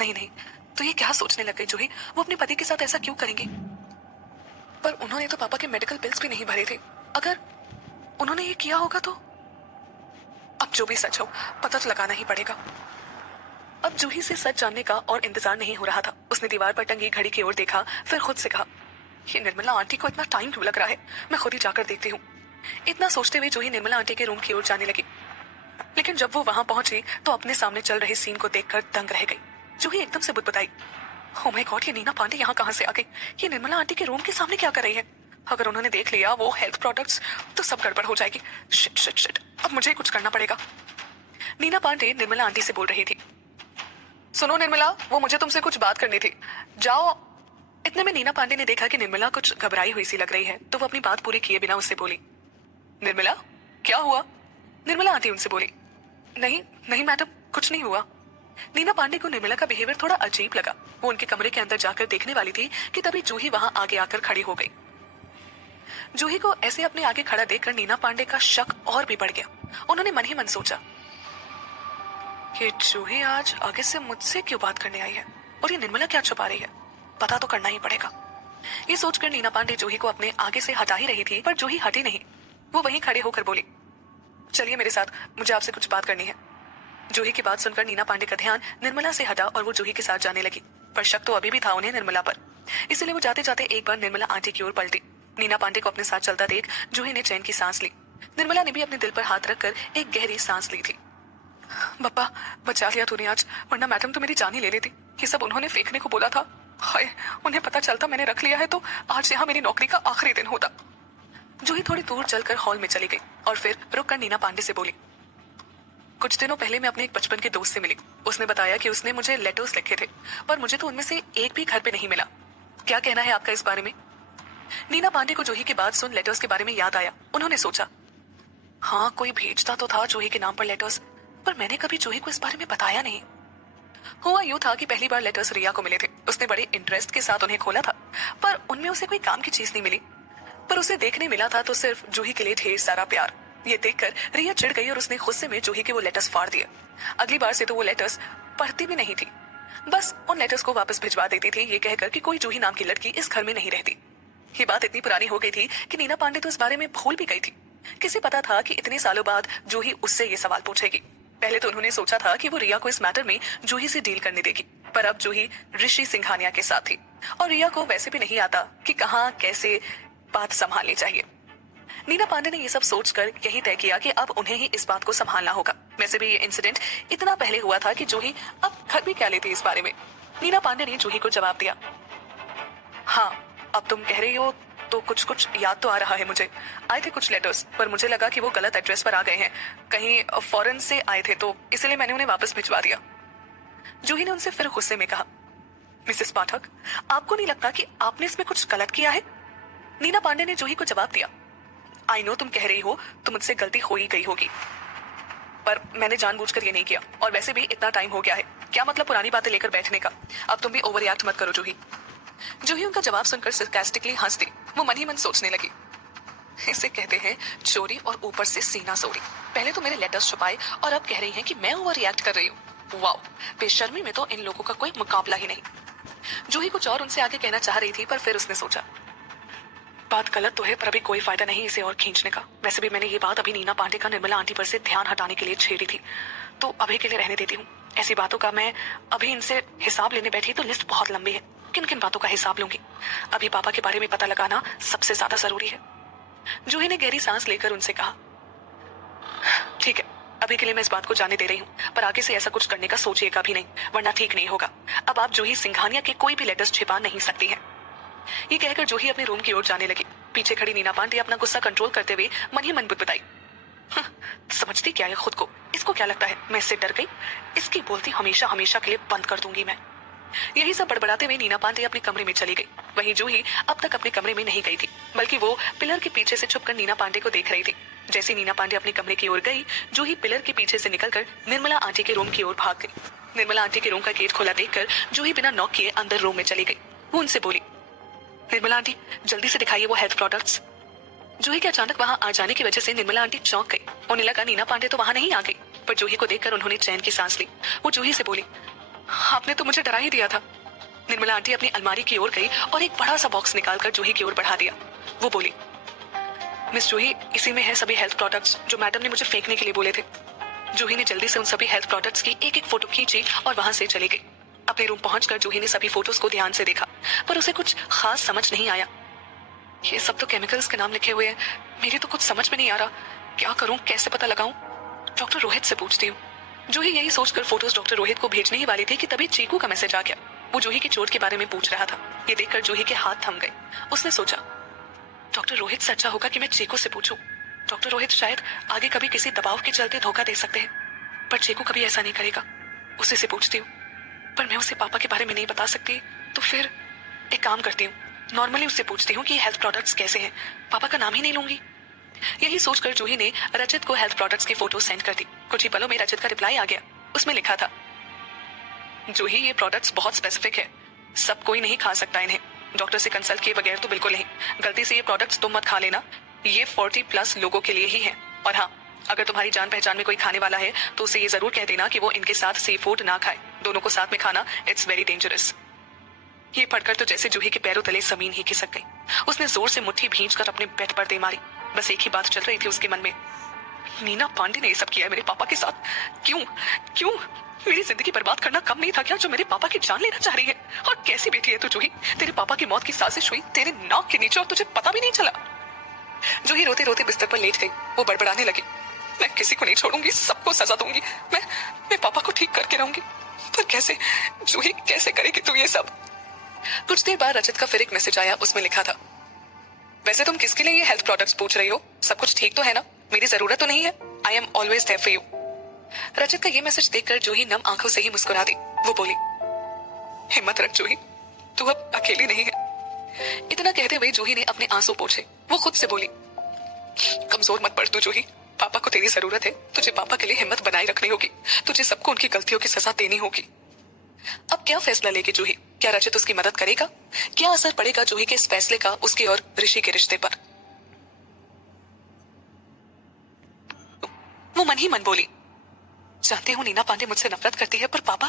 नहीं, तो ये क्या सोचने लग गई जूही, वो अपने पति के साथ ऐसा क्यों करेंगी? पर उन्होंने तो पापा के मेडिकल बिल्स भी नहीं भरे थे, अगर उन्होंने ये किया होगा तो? अब जो भी सच हो, पता तो लगाना ही पड़ेगा। अब जूही से सच जानने का और इंतजार नहीं हो रहा था। उसने दीवार पर टंगी घड़ी की ओर देखा, फिर खुद से कहा, ये निर्मला आंटी को इतना टाइम क्यों लग रहा है, मैं खुद ही जाकर देखती हूँ। इतना सोचते हुए जूही निर्मला आंटी के रूम की ओर जाने लगी, लेकिन जब वो वहां पहुंची तो अपने सामने चल रहे सीन को देखकर दंग रह गई। जूही एकदम से बुदबुदाई, ओह माय गॉड, ये नीना पांडे यहाँ कहाँ से आ गई? ये निर्मला आंटी के रूम के सामने क्या कर रही है? अगर उन्होंने देख लिया वो हेल्थ प्रोडक्ट्स, तो सब गड़बड़ हो जाएगी। शिट, अब मुझे कुछ करना पड़ेगा। नीना पांडे निर्मला आंटी से बोल रही थी, सुनो निर्मला, वो मुझे तुमसे कुछ बात करनी थी, जाओ। इतने में नीना पांडे ने देखा कि निर्मला कुछ घबराई हुई सी लग रही है, तो वो अपनी बात पूरी किए बिना उससे बोली, निर्मला क्या हुआ? निर्मला आंटी उनसे बोली, नहीं मैडम, कुछ नहीं हुआ। नीना पांडे को निर्मला का बिहेवियर थोड़ा अजीब लगा। वो उनके कमरे के अंदर जाकर देखने वाली थी कि तभी जूही वहां आगे आकर खड़ी हो गई। जूही को ऐसे अपने आगे खड़ा देखकर नीना पांडे का शक और भी बढ़ गया। उन्होंने मन ही मन सोचा, ये जूही आज आगे से मुझसे क्यों बात करने आई है, और ये निर्मला क्या छुपा रही है? पता तो करना ही पड़ेगा। ये सोचकर नीना पांडे जूही को अपने आगे से हटा ही रही थी, पर जूही हटी नहीं। वो वहीं खड़े होकर बोली, चलिए मेरे साथ, मुझे आपसे कुछ बात करनी है। जूही की बात सुनकर नीना पांडे का ध्यान निर्मला से हटा और वो जूही के साथ जाने लगी, पर शक तो अभी भी था उन्हें निर्मला पर। इसलिए वो जाते जाते एक बार निर्मला आंटी की ओर पलटी। नीना पांडे को अपने साथ चलता देख जूही ने चैन की सांस ली। निर्मला ने भी अपने दिल पर हाथ रखकर एक गहरी सांस ली थी। बप्पा, बचा लिया तूने आज, वरना मैडम तो मेरी जान ही ले लेती। ये सब उन्होंने फेंकने को बोला था। हाय, उन्हें पता चलता मैंने रख लिया है तो आज यहाँ मेरी नौकरी का आखिरी दिन होता। जूही थोड़ी दूर चलकर हॉल में चली गई और फिर रुककर नीना पांडे से बोली, कुछ दिनों पहले मैं अपने एक बचपन के दोस्त से मिली। उसने बताया कि उसने मुझे लेटर्स लिखे थे, पर मुझे तो उनमें से एक भी घर पे नहीं मिला। क्या कहना है आपका इस बारे में? नीना पांडे को जूही की बात सुन लेटर्स के बारे में याद आया। उन्होंने सोचा, हाँ कोई भेजता तो था जूही के नाम पर लेटर्स, पर मैंने कभी जूही को इस बारे में बताया नहीं। हुआ यूं था कि पहली बार लेटर्स रिया को मिले थे। उसने बड़े इंटरेस्ट के साथ उन्हें खोला था, पर उनमें उसे कोई काम की चीज नहीं मिली। पर उसे देखने मिला था तो सिर्फ जूही के लिए ढेर सारा प्यार। ये देखकर रिया चिढ़ गई और उसने गुस्से में जूही के वो लेटर्स फाड़ दिए। अगली बार से तो वो लेटर्स पढ़ती भी नहीं थी। बस उन लेटर्स को वापस भिजवा देती थी, ये कहकर कि कोई जूही नाम की लड़की इस घर में नहीं रहती। ये बात इतनी पुरानी हो गई थी कि नीना पांडे तो इस बारे में भूल भी गई थी। किसे पता था कि इतने सालों बाद जूही उससे ये सवाल पूछेगी। पहले तो उन्होंने सोचा था कि वो रिया को इस मैटर में जूही से डील करने देगी, पर अब जूही ऋषि सिंघानिया के साथ थी और रिया को वैसे भी नहीं आता कि कहाँ कैसे बात संभालनी चाहिए। नीना पांडे ने ये सब सोचकर यही तय किया कि अब उन्हें ही इस बात को संभालना होगा। वैसे भी ये इंसिडेंट इतना पहले हुआ था कि जूही अब घर भी क्या लेती इस बारे में। नीना पांडे ने जूही को जवाब दिया, हाँ अब तुम कह रही हो तो कुछ कुछ याद तो आ रहा है मुझे। आए थे कुछ लेटर्स, पर मुझे लगा कि वो गलत एड्रेस पर आ गए हैं, कहीं फॉरेन से आए थे, तो इसलिए मैंने उन्हें वापस भिजवा दिया। जूही ने उनसे फिर गुस्से में कहा, मिसेस पाठक, आपको नहीं लगता कि आपने इसमें कुछ गलत किया है? नीना पांडे ने जूही को जवाब दिया, आई नो तुम कह रही हो तो मुझसे गलती हो ही गई होगी, पर मैंने जानबूझकर ये नहीं किया, और वैसे भी इतना टाइम हो गया है, क्या मतलब पुरानी बातें लेकर बैठने का। अब तुम भी ओवर रिएक्ट मत करो जूही। जूही उनका जवाब सुनकर सरकास्टिकली हंस दी। वो मन ही मन सोचने लगी, इसे कहते हैं चोरी और ऊपर से सीना सोरी। पहले तो मेरे लेटर्स छुपाए और अब कह रही हैं कि मैं ओवर रिएक्ट कर रही हूँ। वाओ, बेशर्मी में तो इन लोगों का कोई मुकाबला ही नहीं। जूही कुछ और उनसे आगे कहना चाह रही थी, पर फिर उसने सोचा, बात गलत तो है पर अभी कोई फायदा नहीं इसे और खींचने का। वैसे भी मैंने ये बात अभी नीना पांडे का निर्मला आंटी पर से ध्यान हटाने के लिए छेड़ी थी, तो अभी के लिए रहने देती हूँ। ऐसी बातों का मैं अभी इनसे हिसाब लेने बैठी तो लिस्ट बहुत लंबी है। किन किन बातों का हिसाब लूंगी? अभी पापा के बारे में पता लगाना सबसे ज्यादा जरूरी है। जूही ने गहरी सांस लेकर उनसे कहा, ठीक है, अभी के लिए मैं इस बात को जाने दे रही हूँ, पर आगे से ऐसा कुछ करने का सोचिएगा भी नहीं, वरना ठीक नहीं होगा। अब आप जूही सिंघानिया के कोई भी लेटर्स छिपा नहीं सकती हैं। ये कहकर जूही अपने रूम की ओर जाने लगी। पीछे खड़ी नीना पांडे अपना गुस्सा कंट्रोल करते हुए मन ही मन बुदबुदाई, समझती क्या है खुद को? इसको क्या लगता है मैं इससे डर गई? इसकी बोलती हमेशा हमेशा के लिए बंद कर दूंगी मैं। यही सब बड़बड़ाते हुए नीना पांडे अपने कमरे में चली गई। वहीं जूही अब तक अपने कमरे में नहीं गई थी, बल्कि वो पिलर के पीछे से छुपकर नीना पांडे को देख रही थी। जैसे नीना पांडे अपने कमरे की ओर गई, जूही पिलर के पीछे से निकलकर निर्मला आंटी के रूम की ओर भाग गई। निर्मला आंटी के रूम का गेट खोला देखकर जूही बिना नॉक किए अंदर रूम में चली गई। वो उनसे बोली, निर्मला आंटी जल्दी से दिखाइए वो हेल्थ प्रोडक्ट्स। जूही के अचानक वहां आ जाने की वजह से निर्मला आंटी चौंक गई। उन्हें लगा नीना पांडे तो वहां नहीं आ गई, पर जूही को देखकर उन्होंने चैन की सांस ली। वो जूही से बोली, आपने तो मुझे डरा ही दिया था। निर्मला आंटी अपनी अलमारी की ओर गई और एक बड़ा सा बॉक्स निकालकर जूही की ओर बढ़ा दिया। वो बोली, मिस जूही, इसी में है सभी हेल्थ प्रोडक्ट्स जो मैडम ने मुझे फेंकने के लिए बोले थे। जूही ने जल्दी से उन सभी हेल्थ प्रोडक्ट्स की एक एक फोटो खींची और वहां से चली गई। अपने रूम पहुंचकर जूही ने सभी फोटोज को ध्यान से देखा, पर उसे कुछ खास समझ नहीं आया। ये सब तो केमिकल्स के नाम लिखे हुए हैं, मेरी तो कुछ समझ में नहीं आ रहा। क्या करूं, कैसे पता लगाऊं? डॉक्टर रोहित से पूछती हूँ। जूही यही सोचकर फोटोज डॉक्टर रोहित को भेजने ही वाली थी कि तभी चीकू का मैसेज आ गया। वो जूही की चोट के बारे में पूछ रहा था। ये देखकर जूही के हाथ थम गए। उसने सोचा, डॉक्टर रोहित से अच्छा होगा कि मैं चीकू से पूछूं। डॉक्टर रोहित शायद आगे कभी किसी दबाव के चलते धोखा दे सकते हैं, पर चीकू कभी ऐसा नहीं करेगा। उसी से पूछती हूँ, पर मैं उसे पापा के बारे में नहीं बता सकती, तो फिर एक काम करती हूँ, नॉर्मली उससे पूछती हूँ कि हेल्थ प्रोडक्ट्स कैसे हैं, पापा का नाम ही नहीं लूंगी। यही सोचकर जूही ने रजत को हेल्थ प्रोडक्ट्स की फोटो सेंड कर दी। कुछ ही पलों में रजत का रिप्लाई आ गया। उसमें लिखा था, जूही ये प्रोडक्ट्स बहुत स्पेसिफिक है, सब कोई नहीं खा सकता इन्हें, डॉक्टर से कंसल्ट किए बगैर तो बिल्कुल नहीं। गलती से ये प्रोडक्ट्स तुम मत खा लेना, ये 40+ लोगों के लिए ही है। और हाँ, अगर तुम्हारी जान पहचान में कोई खाने वाला है तो उसे ये जरूर कह देना कि वो इनके साथ सी फूड ना खाए, दोनों को साथ में खाना इट्स वेरी डेंजरस। ये पढ़कर तो जैसे जूही के पैरों तले जमीन ही खिसक गई। उसने जोर से मुट्ठी भींचकर अपने बेड पर दे मारी। बस एक ही बात चल रही थी उसके मन में, नीना पांडे ने ये सब किया है मेरे पापा के साथ। क्यों क्यों? मेरी जिंदगी बर्बाद करना कम नहीं था क्या, जो मेरे पापा की जान लेना चाह रही है? और कैसी बेटी है तू जूही, तेरे पापा की मौत की साजिश हुई तेरे नाक के नीचे और तुझे पता भी नहीं चला। जूही रोते रोते बिस्तर पर लेट गई। वो बड़बड़ाने लगी, मैं किसी को नहीं छोड़ूंगी, सबको सजा दूंगी, मैं पापा को ठीक करके रहूंगी। पर कैसे जूही, कैसे करेगी तू ये सब? कुछ देर बाद रजत का फिर एक मैसेज आया। उसमें लिखा था, वैसे तुम किसके लिए ये हेल्थ प्रोडक्ट्स पूछ रही हो? सब कुछ ठीक तो है ना? मेरी जरूरत तो नहीं है? I am always there for you. Rajat का ये मैसेज देखकर जूही नम आंखों से ही मुस्कुरा दी। वो बोली, हिम्मत रख जूही, तू अब अकेली नहीं है। इतना कहते हुए जूही ने अपने आंसू पोंछे। वो खुद से बोली, कमजोर मत पड़ तू जूही, पापा को तेरी जरूरत है, तुझे पापा के लिए हिम्मत बनाए रखनी होगी, तुझे सबको उनकी गलतियों की सजा देनी होगी। अब क्या फैसला लेगी जूही? क्या रजत उसकी मदद करेगा? क्या असर पड़ेगा जूही के इस फैसले का उसके और ऋषि के रिश्ते पर? वो मन ही मन बोली, जानती हूँ नीना पांडे मुझसे नफरत करती है, पर पापा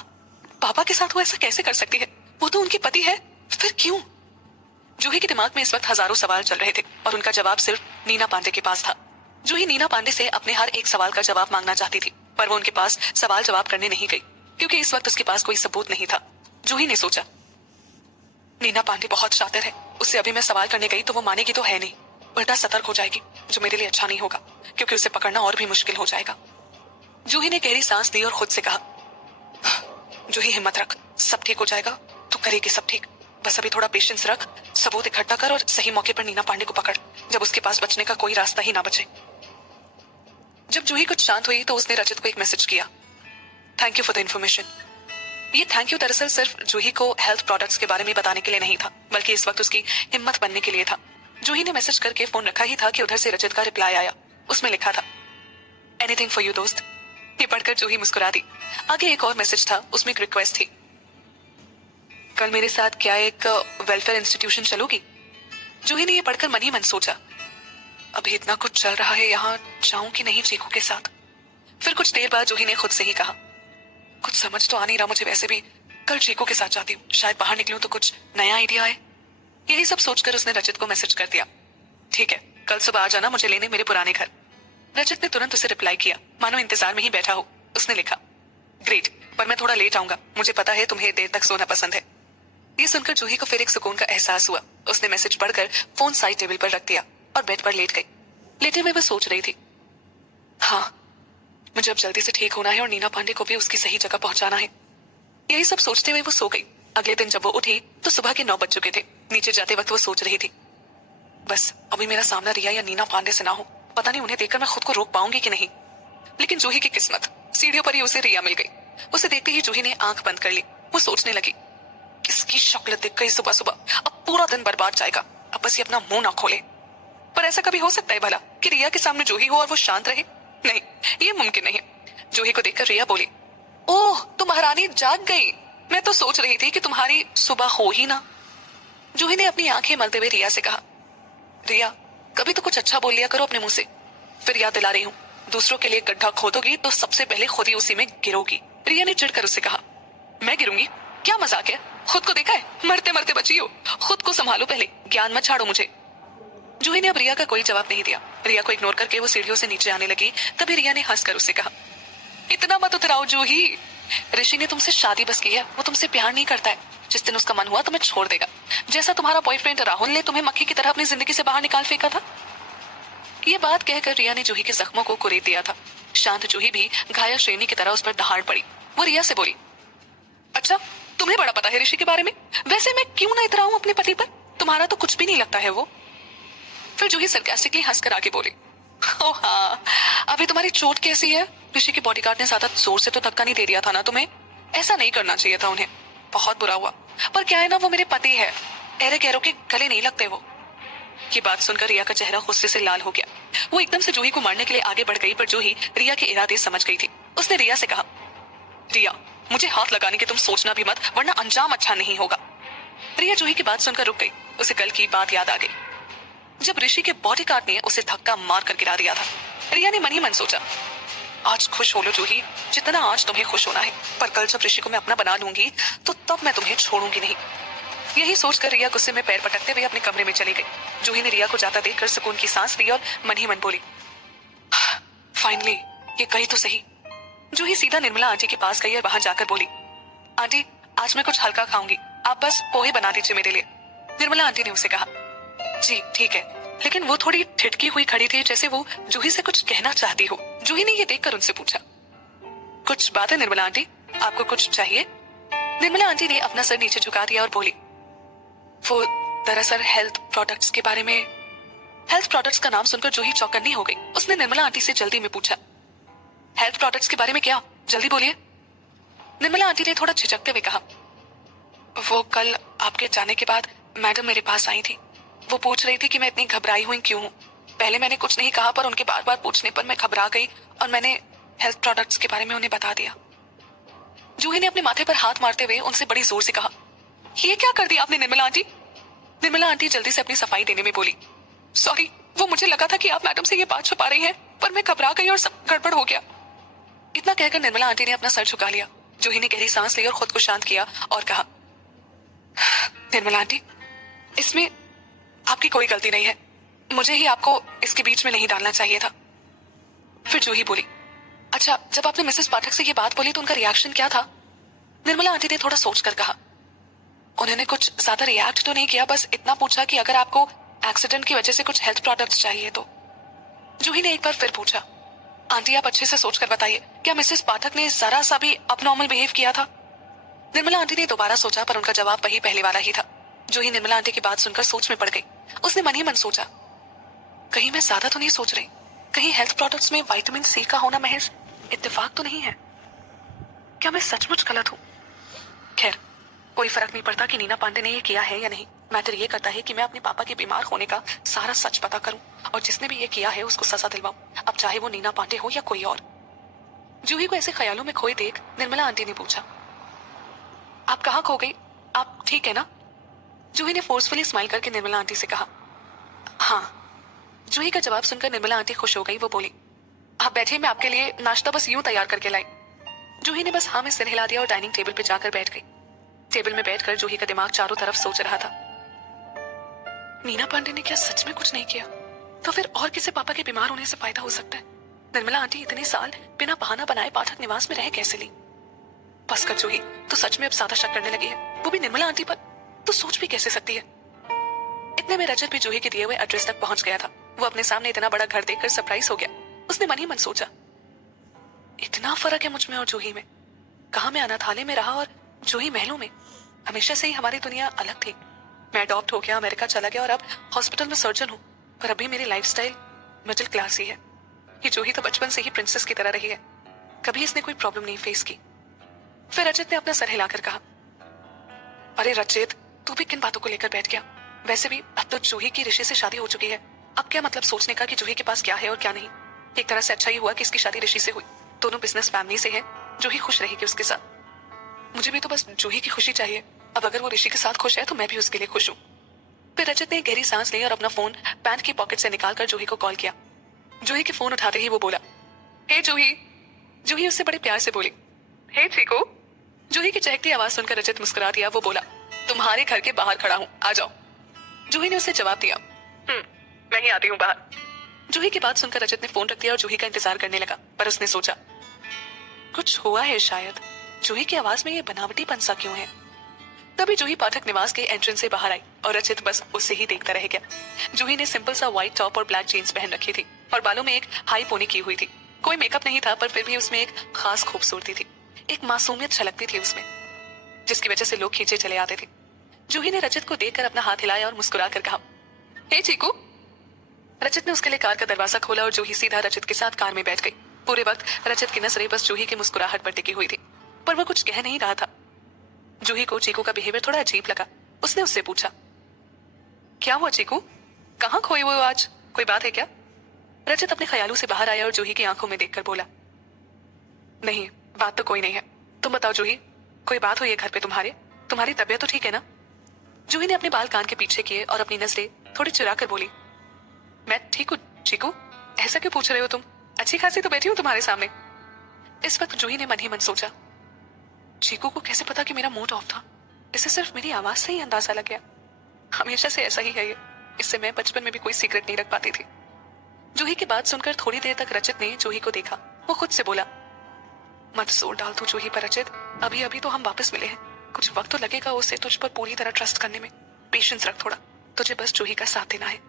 पापा के साथ वो ऐसा कैसे कर सकती है? वो तो उनके पति है, फिर क्यों? जूही के दिमाग में इस वक्त हजारों सवाल चल रहे थे और उनका जवाब सिर्फ नीना पांडे के पास था। जूही नीना पांडे से अपने हर एक सवाल का जवाब मांगना चाहती थी, पर वो उनके पास सवाल जवाब करने नहीं गई क्योंकि इस वक्त उसके पास कोई सबूत नहीं था। जूही ने सोचा, नीना पांडे बहुत शातिर है, उससे अभी मैं सवाल करने गई तो वो मानेगी तो है नहीं, उल्टा सतर्क हो जाएगी, जो मेरे लिए अच्छा नहीं होगा क्योंकि उसे पकड़ना और भी मुश्किल हो जाएगा। जूही ने गहरी सांस ली और खुद से कहा, जूही हिम्मत रख, सब ठीक हो जाएगा, तू करेगी सब ठीक, बस अभी थोड़ा पेशेंस रख, सबूत इकट्ठा कर और सही मौके पर नीना पांडे को पकड़, जब उसके पास बचने का कोई रास्ता ही ना बचे। जब जूही कुछ शांत हुई तो उसने रजत को एक मैसेज किया, thank you for the information. ये थैंक यू दरअसल सिर्फ जूही को हेल्थ प्रोडक्ट्स के बारे में बताने के लिए नहीं था, बल्कि इस वक्त उसकी हिम्मत बनने के लिए था। जूही ने मैसेज करके फोन रखा ही था कि उधर से रजत का रिप्लाई आया। उसमें लिखा था, एनीथिंग फॉर यू दोस्त। ये पढ़कर जूही मुस्कुरा दी। आगे एक और मैसेज था, उसमें एक रिक्वेस्ट थी, कल मेरे साथ क्या एक वेलफेयर इंस्टीट्यूशन चलोगी? जूही ने ये पढ़कर मन ही मन सोचा, अभी इतना कुछ चल रहा है, यहाँ जाऊं कि नहीं चीकू के साथ। फिर कुछ देर बाद जूही ने खुद से ही कहा, कुछ समझ तो आ नहीं रहा मुझे, वैसे भी कल चीकू के साथ जाती हूँ, शायद बाहर निकलूं तो कुछ नया आइडिया आए। यही सब सोचकर उसने रजत को मैसेज कर दिया, ठीक है, कल सुबह आ जाना मुझे लेने मेरे पुराने घर। रजत ने तुरंत उसे रिप्लाई किया, मानो इंतजार में ही बैठा हो। उसने लिखा, ग्रेट, पर मैं थोड़ा लेट आऊंगा, मुझे पता है तुम्हें देर तक सोना पसंद है। ये सुनकर जूही को फिर एक सुकून का एहसास हुआ। उसने मैसेज पढ़कर फोन साइड टेबल पर रख दिया और बेड पर लेट गई। लेटे हुए वो सोच रही थी, हाँ, मुझे अब जल्दी से ठीक होना है और नीना पांडे को भी उसकी सही जगह पहुंचाना है। यही सब सोचते हुए वो सो गई। अगले दिन जब वो उठी तो सुबह के 9 बज चुके थे। नीचे जाते वक्त वो सोच रही थी, बस अभी मेरा सामना रिया या नीना पांडे से ना हो, पता नहीं उन्हें देखकर मैं खुद को रोक पाऊंगी कि नहीं। लेकिन जूही की किस्मत, सीढ़ियों पर ही उसे रिया मिल गई। उसे देखते ही जूही ने आंख बंद कर ली। वो सोचने लगी, किसकी शक्ल देख गई सुबह सुबह, अब पूरा दिन बर्बाद जाएगा, अब बस ये अपना मुंह ना खोले। पर ऐसा कभी हो सकता है भला कि रिया के सामने जूही हो और वो शांत रहे? नहीं, ये मुमकिन नहीं। जूही को देखकर रिया बोली, ओह, तुम महारानी जाग गई, मैं तो सोच रही थी कि तुम्हारी सुबह हो ही ना। जूही ने अपनी आंखें मलते हुए रिया से कहा, रिया, कभी तो कुछ अच्छा बोल लिया करो अपने मुंह से। फिर याद दिला रही हूँ, दूसरों के लिए गड्ढा खोदोगी तो सबसे पहले खुद ही उसी में गिरोगी। रिया ने चिढ़कर उससे कहा, मैं गिरूंगी? क्या मजाक है, खुद को देखा है, मरते मरते बची हो, खुद को संभालो पहले, ज्ञान मत छाड़ो मुझे। जूही ने अब रिया का कोई जवाब नहीं दिया। रिया को इग्नोर करके वो सीढ़ियों से नीचे आने लगी। तभी रिया ने हंसकर उससे कहा, इतना मत उतराओ जूही, ऋषि ने तुमसे शादी बस की है, वो तुमसे प्यार नहीं करता है। जिस दिन उसका मन हुआ तुम्हें छोड़ देगा, जैसा तुम्हारा बॉयफ्रेंड राहुल ने तुम्हें मक्खी की तरह अपनी जिंदगी से बाहर निकाल फेंका था। ये बात कहकर रिया ने जूही के जख्मों को कुरेद दिया था। शांत जूही भी घायल श्रेणी की तरह उस पर दहाड़ पड़ी। वो रिया से बोली, अच्छा, तुम्हें बड़ा पता है ऋषि के बारे में, वैसे मैं क्यों ना इतराऊं अपने पति पर, तुम्हारा तो कुछ भी नहीं लगता है वो। फिर जूही सरकास्टिकली हंसकर आगे बोली, ओ हाँ, अभी तुम्हारी चोट कैसी है? ऋषि के बॉडीगार्ड ने ज्यादा जोर से तो धक्का नहीं दे दिया था ना तुम्हें? ऐसा नहीं करना चाहिए था उन्हें, बहुत बुरा हुआ। पर क्या है ना, वो मेरे पति है, एरे गैरों के गले नहीं लगते वो। ये बात सुनकर रिया का चेहरा गुस्से से लाल हो गया। वो एकदम से जूही को मारने के लिए आगे बढ़ गई, पर जूही रिया के इरादे समझ गई थी। उसने रिया से कहा, रिया, मुझे हाथ लगाने की तुम सोचना भी मत, वरना अंजाम अच्छा नहीं होगा। रिया जूही की बात सुनकर रुक गई। उसे कल की बात याद आ गई, जब ऋषि के बॉडीगार्ड ने उसे धक्का मार कर गिरा दिया था। रिया ने मन ही मन सोचा, आज खुश हो लो जूही, जितना आज तुम्हें खुश होना है, पर कल जब ऋषि को मैं अपना बना लूंगी तो तब मैं तुम्हें छोड़ूंगी नहीं। यही सोचकर रिया गुस्से में पैर पटकते हुए अपने कमरे में चली गई। जूही ने रिया को जाता देखकर सुकून की सांस ली और मन ही मन बोली, फाइनली ये गई तो सही। जूही सीधा निर्मला आंटी के पास गई और वहां जाकर बोली, आंटी, आज मैं कुछ हल्का खाऊंगी, आप बस पोहे बना दीजिए मेरे लिए। निर्मला आंटी ने उसे कहा, जी ठीक है, लेकिन वो थोड़ी ठिठकी हुई खड़ी थी, जैसे वो जूही से कुछ कहना चाहती हो। जूही ने ये देखकर उनसे पूछा, कुछ बात है निर्मला आंटी, आपको कुछ चाहिए? निर्मला आंटी ने अपना सर नीचे झुका दिया और बोली, वो दरअसल हेल्थ प्रोडक्ट्स के बारे में। हेल्थ प्रोडक्ट्स का नाम सुनकर जूही चौकन्नी हो गई। उसने निर्मला आंटी से जल्दी में पूछा, हेल्थ प्रोडक्ट्स के बारे में क्या, जल्दी बोलिए। निर्मला आंटी ने थोड़ा झिझकते हुए कहा, वो कल आपके जाने के बाद मैडम मेरे पास आई थी। वो पूछ रही थी कि मैं इतनी घबराई हुई क्यों हूँ। पहले मैंने कुछ नहीं कहा, पर उनके बार बार पूछने पर मैं घबरा गई और मैंने हेल्थ प्रोडक्ट्स के बारे में उन्हें बता दिया। जूही ने अपने माथे पर हाथ मारते हुए उनसे बड़ी जोर से कहा, ये क्या कर दिया आपने निर्मला आंटी? निर्मला आंटी जल्दी से अपनी सफाई देने में बोली, सॉरी, वो मुझे लगा था कि आप मैडम से ये बात छुपा रही हैं, पर मैं घबरा गई और सब गड़बड़ हो गया। इतना कहकर निर्मला आंटी ने अपना सर झुका लिया। जूही ने गहरी सांस ली और खुद को शांत किया और कहा, निर्मला आंटी, इसमें आपकी कोई गलती नहीं है। मुझे ही आपको इसके बीच में नहीं डालना चाहिए था। फिर जूही बोली, अच्छा, जब आपने मिसेस पाठक से ये बात बोली तो उनका रिएक्शन क्या था? निर्मला आंटी ने थोड़ा सोचकर कहा, उन्होंने कुछ ज्यादा रिएक्ट तो नहीं किया, बस इतना पूछा कि अगर आपको एक्सीडेंट की वजह से कुछ हेल्थ प्रोडक्ट्स चाहिए तो। जूही ने एक बार फिर पूछा, आंटी आप अच्छे से सोचकर बताइए, क्या मिसेस पाठक ने जरा सा भी अबनॉर्मल बिहेव किया था? निर्मला आंटी ने दोबारा सोचा, पर उनका जवाब वही पहले वाला ही था। जूही निर्मला आंटी की बात सुनकर सोच में पड़ गई। उसने मन ही मन सोचा, कहीं मैं ज्यादा तो नहीं सोच रही, कहीं हेल्थ प्रोडक्ट्स में विटामिन सी का होना महज इत्तेफाक तो नहीं है? क्या मैं सचमुच गलत हूँ? खैर, कोई फर्क नहीं पड़ता कि नीना पांडे ने ये किया है या नहीं। मैटर ये करता है कि मैं अपने पापा के बीमार होने का सारा सच पता करूं और जिसने भी ये किया है उसको सजा दिलवाऊं, अब चाहे वो नीना पांडे हो या कोई और। जूही को ऐसे ख्यालों में खोए देख निर्मला आंटी ने पूछा, आप कहाँ खो गई? आप ठीक है ना? जूही ने फोर्सफुली स्माइल करके निर्मला आंटी से कहा, हाँ। जूही का जवाब सुनकर निर्मला आंटी खुश हो गई। वो बोली, आप बैठे, मैं आपके लिए नाश्ता बस यूं तैयार करके लाई। जूही ने बस हाँ में सिर हिला दिया और डाइनिंग टेबल पे जाकर बैठ गई। टेबल में बैठकर जूही का दिमाग चारों तरफ सोच रहा था, नीना पांडे ने क्या सच में कुछ नहीं किया? तो फिर और किसे पापा के बीमार होने से फायदा हो सकता है? निर्मला आंटी इतने साल बिना बहाना बनाए पाठक निवास में रह कैसे ली? बस कर जूही, तो सच में अब ज्यादा शक करने लगी है, वो भी निर्मला आंटी पर। तो सोच भी कैसे सकती है? इतने में रजत भी जूही के दिए हुए एड्रेस तक पहुंच गया था। वो अपने सामने इतना बड़ा घर देखकर सरप्राइज हो गया। उसने मन ही मन सोचा, इतना फर्क है मुझ में और जूही में। कहा मैं अनाथालय में रहा और जूही महलों में। हमेशा से ही हमारी दुनिया अलग थी। मैं अडॉप्ट हो गया, अमेरिका चला गया और अब हॉस्पिटल में सर्जन हूँ, पर अभी मेरी लाइफस्टाइल मिडिल क्लास ही है। ये जूही तो बचपन से ही प्रिंसेस की तरह रही है, कभी इसने कोई प्रॉब्लम नहीं फेस की। फिर रजत ने अपना सर हिलाकर कहा, अरे रजत, तू भी किन बातों को लेकर बैठ गया? वैसे भी अब तो जूही की ऋषि से शादी हो चुकी है। अब क्या मतलब सोचने का कि जूही के पास क्या है और क्या नहीं? एक तरह से अच्छा ही हुआ कि इसकी शादी ऋषि से हुई। दोनों बिजनेस फैमिली से है, जूही खुश रहेगी उसके साथ। मुझे भी तो बस जूही की खुशी चाहिए। अब अगर वो ऋषि के साथ खुश है तो मैं भी उसके लिए खुश हूँ। फिर रजत ने गहरी सांस ली और अपना फोन पैंट की पॉकेट से निकालकर जूही को कॉल किया। जूही के फोन उठाते ही वो बोला, हे जूही। जूही उससे बड़े प्यार से बोली, हे चीकू। जूही की चहकती आवाज सुनकर रजत मुस्कुरा दिया। वो बोला, तुम्हारे घर के बाहर खड़ा हूँ, आ जाओ। जूही ने उसे जवाब दिया, मैं ही आती हूँ बाहर। जूही की बात सुनकर रजत ने फोन रख दिया और जूही का इंतजार करने लगा, पर उसने सोचा, कुछ हुआ है शायद। जूही की आवाज में ये बनावटी पंसा क्यों है? तभी जूही पाठक निवास के एंट्रेंस से बाहर आई और रचित बस उससे ही देखता रह गया। जूही ने सिंपल सा व्हाइट टॉप और ब्लैक जीन्स पहन रखी थी और बालों में एक हाई पोनी की हुई थी। कोई मेकअप नहीं था, पर फिर भी उसमें एक खास खूबसूरती थी, एक मासूमियत छलकती थी उसमें, जिसकी वजह से लोग खींचे चले आते थे। जूही ने रचित को देखकर अपना हाथ हिलाया और मुस्कुरा कर कहा, हे चीकू। रचित ने उसके लिए कार का दरवाजा खोला और जूही सीधा रचित के साथ कार में बैठ गई। पूरे वक्त रचित की नजरें बस जूही की मुस्कुराहट पर टिकी हुई थी, पर वो कुछ कह नहीं रहा था। जूही को चीकू का बिहेवियर थोड़ा अजीब लगा। उसने उससे पूछा, क्या हुआ चीकू, कहाँ खोए हुए हो आज? कोई बात है क्या? रचित अपने ख्यालों से बाहर आया और जूही की आंखों में देखकर बोला, नहीं, बात तो कोई नहीं है। तुम बताओ जूही, कोई बात हुई है घर पे तुम्हारी तबीयत तो ठीक है ना? जूही ने अपने बाल कान के पीछे किए और अपनी नजरें थोड़ी चुरा कर बोली, मैं ठीक हूँ चीकू। ऐसा क्यों पूछ रहे हो तुम? अच्छी खासी तो बैठी हूँ तुम्हारे सामने। इस वक्त जूही ने मन ही मन सोचा, चीकू को कैसे पता कि मेरा मूड ऑफ था? इसे सिर्फ मेरी आवाज से ही अंदाजा लग गया। हमेशा से ऐसा ही है ये। इससे मैं बचपन में भी कोई सीक्रेट नहीं रख पाती थी। जूही की बात सुनकर थोड़ी देर तक रचित ने जूही को देखा। वो खुद से बोला, मत जोर डाल तू जूही पर रचित, अभी अभी तो हम वापस मिले हैं, कुछ वक्त तो लगेगा उसे तुझ पर पूरी तरह ट्रस्ट करने में। पेशेंस रख थोड़ा, तुझे बस जूही का साथ देना है।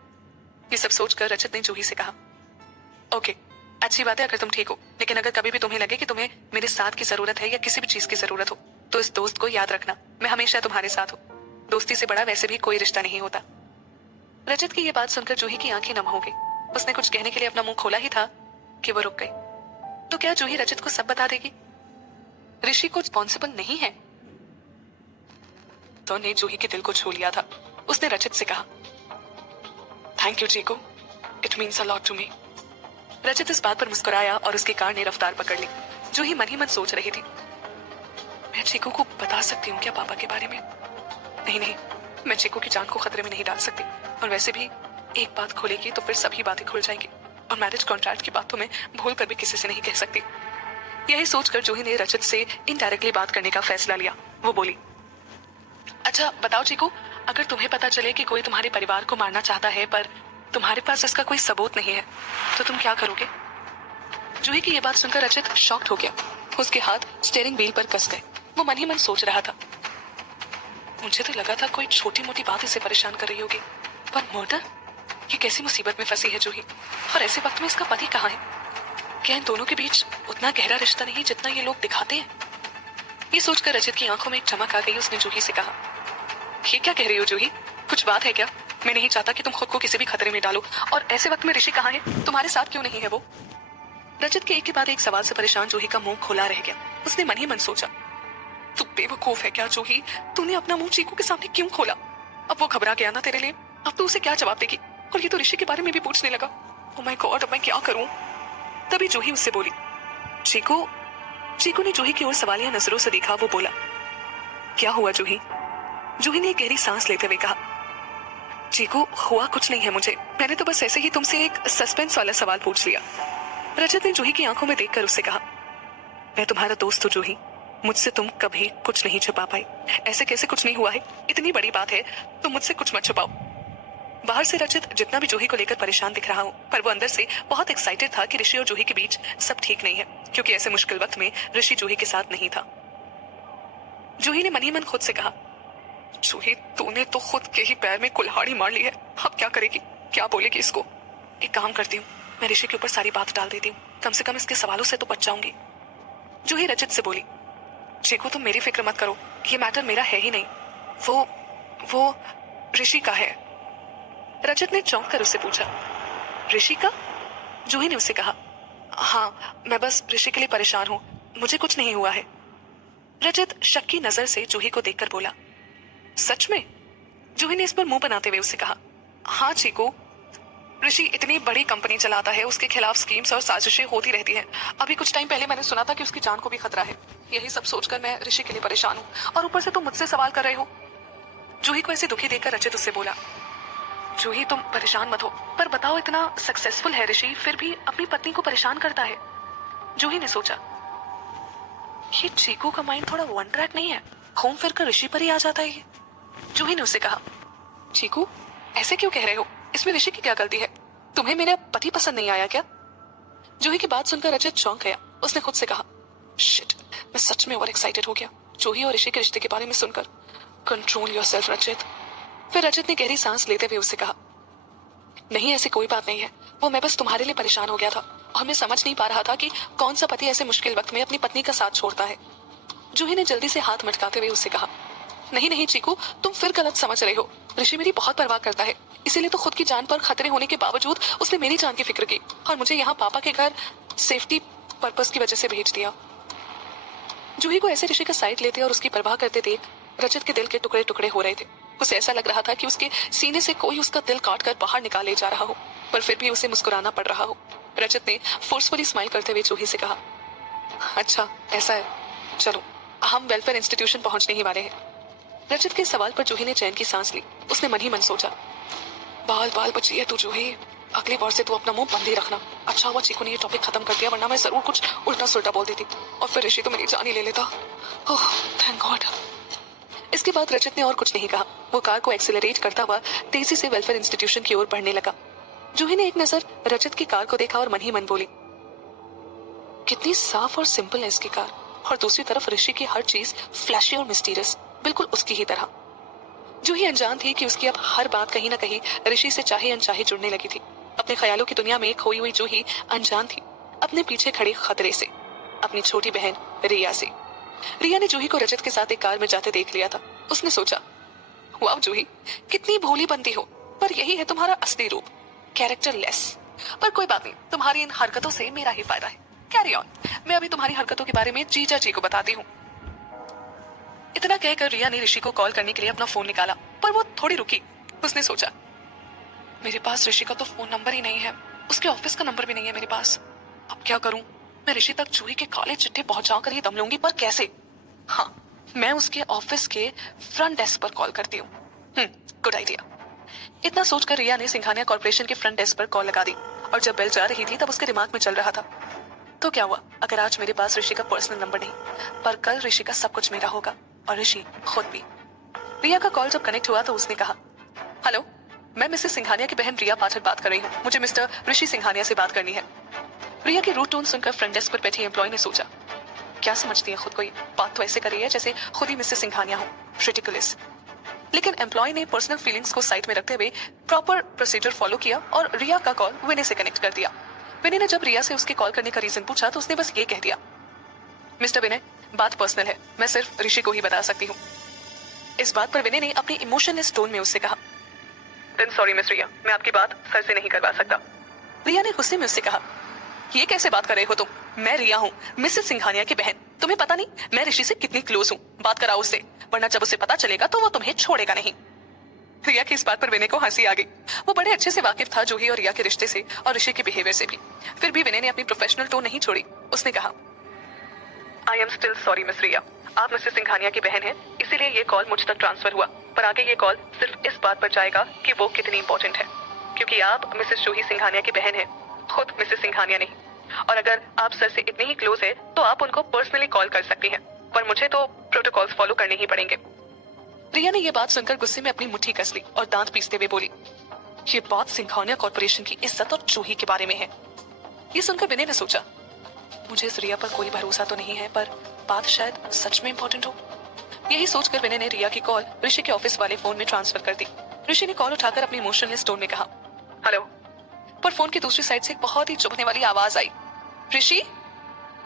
ये सब सोचकर रचित ने जूही से कहा, ओके, अच्छी बात है अगर तुम ठीक हो, लेकिन अगर कभी भी तुम्हें लगे कि तुम्हें मेरे साथ की जरूरत है या किसी भी चीज की जरूरत हो, तो इस दोस्त को याद रखना, मैं हमेशा तुम्हारे साथ हूँ। दोस्ती से बड़ा वैसे भी कोई रिश्ता नहीं होता। रजत की ये बात सुनकर जूही की आंखें नम हो गई। उसने कुछ कहने के लिए अपना मुंह खोला ही था कि वो रुक गई। तो क्या जूही रजत को सब बता देगी? ऋषि को रिस्पॉन्सिबल नहीं है? तो ने जूही के दिल को छू लिया था। उसने रजत से कहा, thank you Chiku, it means a lot to me. Rajat इस बात पर मुस्कुराया और उसकी कार ने रफ्तार पकड़ ली। जूही मन ही मन सोच रही थी, मैं चीकू को बता सकती हूँ क्या पापा के बारे में? नहीं, मैं चीकू की जान को खतरे में नहीं डाल सकती। और वैसे भी एक बात खुलेगी तो फिर सभी बातें खुल जाएंगी, और मैरिज कॉन्ट्रैक्ट की बात तो मैं भूल कर भी किसी से नहीं कह सकती। यही सोचकर जूही ने रजत से इनडायरेक्टली बात करने का फैसला लिया। वो बोली, अच्छा बताओ चीकू, अगर तुम्हें पता चले कि कोई तुम्हारे परिवार को मारना चाहता है पर तुम्हारे पास इसका कोई सबूत नहीं है, तो तुम क्या करोगे? जूही की ये बात सुनकर रजत शॉक्ड हो गया। उसके हाथ स्टीयरिंग व्हील पर कस गए। वो मन ही मन सोच रहा था, मुझे तो लगा था कोई छोटी मोटी बात इसे परेशान कर रही होगी, पर मर्डर? ये कैसी मुसीबत में फंसी है जूही, और ऐसे वक्त में इसका पति कहाँ है? क्या इन दोनों के बीच उतना गहरा रिश्ता नहीं जितना ये लोग दिखाते हैं? ये सोचकर रजत की आंखों में एक चमक आ गई। उसने जूही से कहा, ये क्या कह रही हो जूही, कुछ बात है क्या? मैं नहीं चाहता कि तुम खुद को किसी भी खतरे में डालो, और ऐसे वक्त में ऋषि कहाँ है? तुम्हारे साथ क्यों नहीं है वो? रजत के एक के बाद एक सवाल से परेशान जूही का मुंह खुला रह गया। उसने मन ही मन सोचा, तू बेवकूफ है क्या जूही, तूने अपना मुंह चीकू के सामने क्यों खोला? अब वो घबरा गया ना तेरे लिए, अब तू उसे क्या जवाब देगी? और ये तो ऋषि के बारे में भी पूछने लगा। ओह माय गॉड, अब मैं क्या करूं? तभी जूही उससे बोली, चीकू। चीकू ने जूही की ओर सवालिया नजरों से देखा। वो बोला, क्या हुआ जूही? जूही ने एक गहरी सांस लेते हुए कहा, चीकू हुआ कुछ नहीं है मुझे, मैंने तो बस ऐसे ही तुमसे एक सस्पेंस वाला सवाल पूछ लिया। रजत ने जूही की आंखों में देखकर उससे कहा, मैं तुम्हारा दोस्त हूँ जूही, मुझसे तुम कभी कुछ नहीं छुपा पाई। ऐसे कैसे कुछ नहीं हुआ है? इतनी बड़ी बात है, तुम मुझसे कुछ मत छुपाओ। बाहर से रजत जितना भी जूही को लेकर परेशान दिख रहा हो, पर वो अंदर से बहुत एक्साइटेड था कि ऋषि और जूही के बीच सब ठीक नहीं है, क्योंकि ऐसे मुश्किल वक्त में ऋषि जूही के साथ नहीं था। जूही ने मन ही मन खुद से कहा, जूही तूने तो खुद के ही पैर में कुल्हाड़ी मार ली है, अब क्या करेगी, क्या बोलेगी इसको? एक काम करती हूँ, मैं ऋषि के ऊपर सारी बात डाल देती हूँ, कम से कम इसके सवालों से तो बच जाऊंगी। जूही रजत से बोली, चीकू तुम मेरी फिक्र मत करो, ये मैटर मेरा है ही नहीं, वो ऋषि का है। रजत ने चौंक कर उससे पूछा, ऋषि का? जूही ने उससे कहा, हाँ मैं बस ऋषि के लिए परेशान हूँ, मुझे कुछ नहीं हुआ है। रजत शक की नजर से जूही को देखकर बोला, सच में? जूही ने इस पर मुंह बनाते हुए उससे कहा, हाँ चीकू, ऋषि इतनी बड़ी कंपनी चलाता है, उसके खिलाफ स्कीम्स और साजिशें होती रहती हैं। अभी कुछ टाइम पहले मैंने सुना था कि उसकी जान को भी खतरा है। यही सब सोचकर मैं ऋषि के लिए परेशान हूँ, और ऊपर से तुम मुझसे सवाल कर रहे हो। जूही को ऐसे दुखी देखकर रजत उससे बोला, जूही तुम परेशान मत हो, पर बताओ इतना सक्सेसफुल है ऋषि, फिर भी अपनी पत्नी को परेशान करता है। जूही ने सोचा, ये चीकू का माइंड थोड़ा वन ट्रैक नहीं है, घूम फिर कर ऋषि पर ही आ जाता है ये। जूही ने उससे कहा, चीकू ऐसे क्यों कह रहे हो, इसमें ऋषि की क्या गलती है? तुम्हें मेरा पति पसंद नहीं आया क्या? जूही की बात सुनकर रजत चौंक गया। उसने खुद से कहा, शिट, मैं सच में ओवर एक्साइटेड हो गया जूही और ऋषि के रिश्ते के बारे में सुनकर। कंट्रोल योरसेल्फ रजत। फिर रजत ने गहरी सांस लेते हुए उससे कहा, नहीं ऐसी कोई बात नहीं है, वो मैं बस तुम्हारे लिए परेशान हो गया था, और मैं समझ नहीं पा रहा था कि कौन सा पति ऐसे मुश्किल वक्त में अपनी पत्नी का साथ छोड़ता है। जूही ने जल्दी से हाथ मटकाते हुए उससे कहा, नहीं नहीं चीकू, तुम फिर गलत समझ रहे हो, ऋषि मेरी बहुत परवाह करता है, इसीलिए तो खुद की जान पर खतरे होने के बावजूद उसने मेरी जान की फिक्र की, और मुझे यहाँ पापा के घर सेफ्टी पर्पस की वजह से भेज दिया। जूही को ऐसे ऋषि का साइड लेते और उसकी परवाह करते देख रजत के दिल के टुकड़े टुकड़े हो रहे थे। उसे ऐसा लग रहा था कि उसके सीने से कोई उसका दिल काट कर बाहर निकाले जा रहा हो, पर फिर भी उसे मुस्कुराना पड़ रहा हो। रजत ने फोर्सफुली स्माइल करते हुए जूही से कहा, अच्छा ऐसा है, चलो हम वेलफेयर इंस्टीट्यूशन पहुंचने ही वाले हैं। रजत के सवाल पर जूही ने चैन की सांस ली। उसने मन ही मन सोचा, बाल बाल बची है तू जूही, अगली बार से तू अपना मुंह बंद ही रखना। अच्छा हुआ चीकू ने ये टॉपिक खत्म कर दिया, वरना मैं जरूर कुछ उल्टा सुल्टा बोल देती और फिर ऋषि तो मेरी जान ही ले लेता। Oh thank God. इसके बाद रजत ने और कुछ नहीं कहा। वो कार को एक्सेलरेट करता हुआ तेजी से वेलफेयर इंस्टीट्यूशन की ओर बढ़ने लगा। जूही ने एक नजर रजत की कार को देखा और मन ही मन बोली, कितनी साफ और सिंपल है इसकी कार, और दूसरी तरफ ऋषि की हर चीज फ्लैशी और मिस्टीरियस, बिल्कुल उसकी ही तरह। जूही अनजान थी कि उसकी अब हर बात कहीं ना कहीं ऋषि से चाहे अनचाहे जुड़ने लगी थी। अपने ख्यालों की दुनिया में खोई हुई जूही अनजान थी अपने पीछे खड़े खतरे से, अपनी छोटी बहन रिया से। रिया ने जूही को रजत के साथ एक कार में जाते देख लिया था। उसने सोचा, वाह जूही कितनी भोली बनती हो, पर यही है तुम्हारा असली रूप, कैरेक्टरलेस। पर कोई बात नहीं, तुम्हारी इन हरकतों से मेरा ही फायदा है। कैरी ऑन, मैं अभी तुम्हारी हरकतों के बारे में जीजा जी को बताती हूँ। इतना कहकर रिया ने ऋषि को कॉल करने के लिए अपना फोन निकाला, पर वो थोड़ी रुकी। उसने सोचा, मेरे पास ऋषि का तो फोन नंबर ही नहीं है, उसके ऑफिस का नंबर भी नहीं है मेरे पास। अब क्या करूं? मैं ऋषि तक जूही के काले चिट्ठे पहुंचाकर ही दम लूंगी, पर कैसे? हाँ, मैं उसके ऑफिस के फ्रंट डेस्क पर कॉल करती हूँ। Good idea. इतना सोचकर रिया ने सिंघानिया कॉर्पोरेशन के फ्रंट डेस्क पर कॉल लगा दी, और जब बेल जा रही थी तब उसके दिमाग में चल रहा था, तो क्या हुआ अगर आज मेरे पास ऋषि का पर्सनल नंबर नहीं, पर कल ऋषि का सब कुछ मेरा होगा, और ऋषि खुद भी। रिया का कॉल जब कनेक्ट हुआ तो उसने कहा, हेलो, मैं मिसेस सिंघानिया की बहन रिया पाठक बात कर रही हूँ। मुझे मिस्टर ऋषि सिंघानिया से बात करनी है। रिया की रूट टोन सुनकर फ्रंट डेस्क पर बैठी एम्प्लॉय ने सोचा, क्या समझती है खुद को, ये बात तो ऐसे कर रही है जैसे खुद ही मिसेस सिंघानिया हो। रिडिकुलस। लेकिन एम्प्लॉय ने पर्सनल फीलिंग्स को साइड में रखते हुए प्रॉपर प्रोसीजर फॉलो किया और रिया का कॉल विनय से कनेक्ट कर दिया। विनय ने जब रिया से उसके कॉल करने का रीजन पूछा तो उसने बस ये कह दिया, मिस्टर विनय, बात पर्सनल है, मैं सिर्फ ऋषि को ही बता सकती हूँ। इस बात पर विनय ने अपनी इमोशनलेस टोन में उससे कहा, देन सॉरी मिस रिया, मैं आपकी बात सर से नहीं करवा सकता। रिया ने गुस्से में उससे कहा, ये कैसे बात कर रहे हो तुम? मैं रिया हूँ, मिसेस सिंघानिया की बहन। तुम्हें पता नहीं मैं ऋषि से कितनी क्लोज हूँ। बात कराओ उससे, वरना जब उसे पता चलेगा तो वो तुम्हें छोड़ेगा नहीं। रिया की इस बात पर विनय को हंसी आ गई। वो बड़े अच्छे से वाकिफ था जूही और रिया के रिश्ते से और ऋषि के बिहेवियर से भी। फिर भी विनय ने अपनी प्रोफेशनल टोन नहीं छोड़ी। उसने कहा, I am still sorry miss Riya, आप मिसेस सिंघानिया की बहन हैं, इसीलिए ये कॉल मुझ तक ट्रांसफर हुआ। पर आगे ये कॉल सिर्फ इस बात पर जाएगा कि वो कितनी इंपॉर्टेंट है, क्योंकि आप मिसेस जूही सिंघानिया की बहन है, खुद मिसेस सिंघानिया नहीं। और अगर आप सर से इतनी ही क्लोज है तो आप उनको पर्सनली कॉल कर सकती हैं, पर मुझे तो प्रोटोकॉल्स फॉलो करने ही पड़ेंगे। रिया ने यह बात सुनकर गुस्से में अपनी मुट्ठी कस ली और दांत पीसते हुए बोली, ये बात सिंघानिया कॉर्पोरेशन की इज्जत और जूही के बारे में है। ये सुनकर विनय ने सोचा, मुझे इस रिया पर कोई भरोसा तो नहीं है, पर बात शायद सच में इंपॉर्टेंट हो। यही सोचकर विनय ने रिया की कॉल ऋषि के ऑफिस वाले फोन में ट्रांसफर कर दी। ऋषि ने कॉल उठाकर अपनी इमोशनलेस टोन में कहा, हेलो। पर फोन की दूसरी साइड से एक बहुत ही चुभने वाली आवाज आई, ऋषि।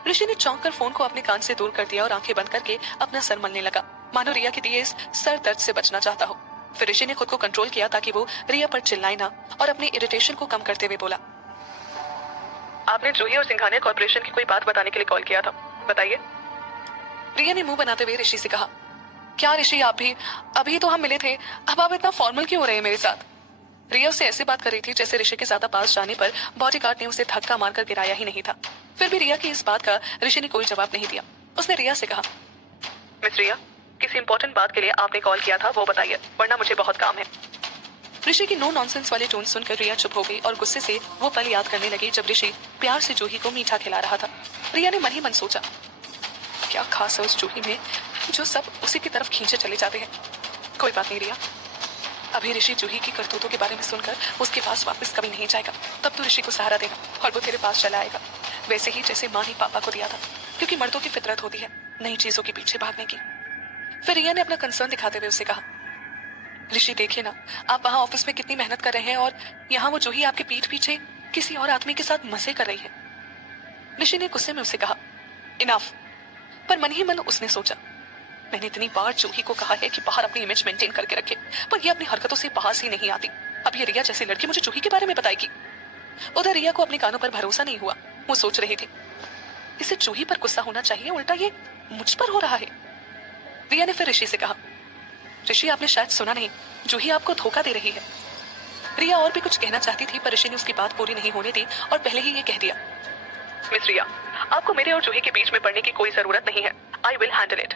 ऋषि ने चौंक कर फोन को अपने कान से दूर कर दिया और आंखें बंद करके अपना सर मलने लगा, मानो रिया के दिए इस सर दर्द से बचना चाहता हो। फिर ऋषि ने खुद को कंट्रोल किया ताकि वो रिया पर चिल्लाए ना, और अपने इरिटेशन को कम करते हुए बोला, आपने जूही और सिंघानिया कॉर्पोरेशन की कोई बात बताने के लिए कॉल किया था, बताइए। रिया ने मुंह बनाते हुए ऋषि से कहा, क्या ऋषि आप भी, अभी तो हम मिले थे, अब आप इतना फॉर्मल क्यों हो रहे हैं मेरे साथ? रिया उससे ऐसे बात कर रही थी जैसे ऋषि के ज्यादा पास जाने पर बॉडीगार्ड ने उसे धक्का मारकर गिराया ही नहीं था। फिर भी रिया की इस बात का ऋषि ने कोई जवाब नहीं दिया। उसने रिया से कहा, मिस रिया, किसी इंपॉर्टेंट बात के लिए आपने कॉल किया था वो बताइए, वरना मुझे बहुत काम है। ऋषि की नो नॉनसेंस वाली टोन सुनकर रिया चुप हो गई और गुस्से से वो पल याद करने लगी जब ऋषि प्यार से जूही को मीठा खिला रहा था। रिया ने मन ही मन सोचा, क्या खास है उस जूही में जो सब उसी की तरफ खींचे चले जाते हैं। कोई बात नहीं रिया, अभी ऋषि जूही की करतूतों के बारे में सुनकर उसके पास वापस कभी नहीं जाएगा। तब तो ऋषि को सहारा देगा और वो तेरे पास चला आएगा, वैसे ही जैसे माँ ने पापा को दिया था, क्योंकि मर्दों की फितरत होती है नई चीजों के पीछे भागने की। फिर रिया ने अपना कंसर्न दिखाते हुए उससे कहा, ऋषि देखिए ना, आप वहाँ ऑफिस में कितनी मेहनत कर रहे हैं और यहाँ वो जूही आपके पीठ पीछे किसी और आदमी के साथ मजे कर रही है। ऋषि ने गुस्से में उससे कहा, इनफ। पर मन ही मन उसने सोचा, मैंने इतनी बार जूही को कहा है कि बाहर अपनी इमेज मेंटेन करके रखे, पर ये अपनी हरकतों से पास ही नहीं आती। अब ये रिया जैसी लड़की मुझे जूही के बारे में बताएगी। उधर रिया को अपने कानों पर भरोसा नहीं हुआ। वो सोच रही थी, इसे जूही पर गुस्सा होना चाहिए, उल्टा ये मुझ पर हो रहा है। रिया ने फिर ऋषि से कहा, ऋषि आपने शायद सुना नहीं, जूही आपको धोखा दे रही है। रिया और भी कुछ कहना चाहती थी पर ऋषि ने उसकी बात पूरी नहीं होने दी और पहले ही ये कह दिया, मिस रिया, आपको मेरे और जूही के बीच में पड़ने की कोई जरूरत नहीं है। I will handle it.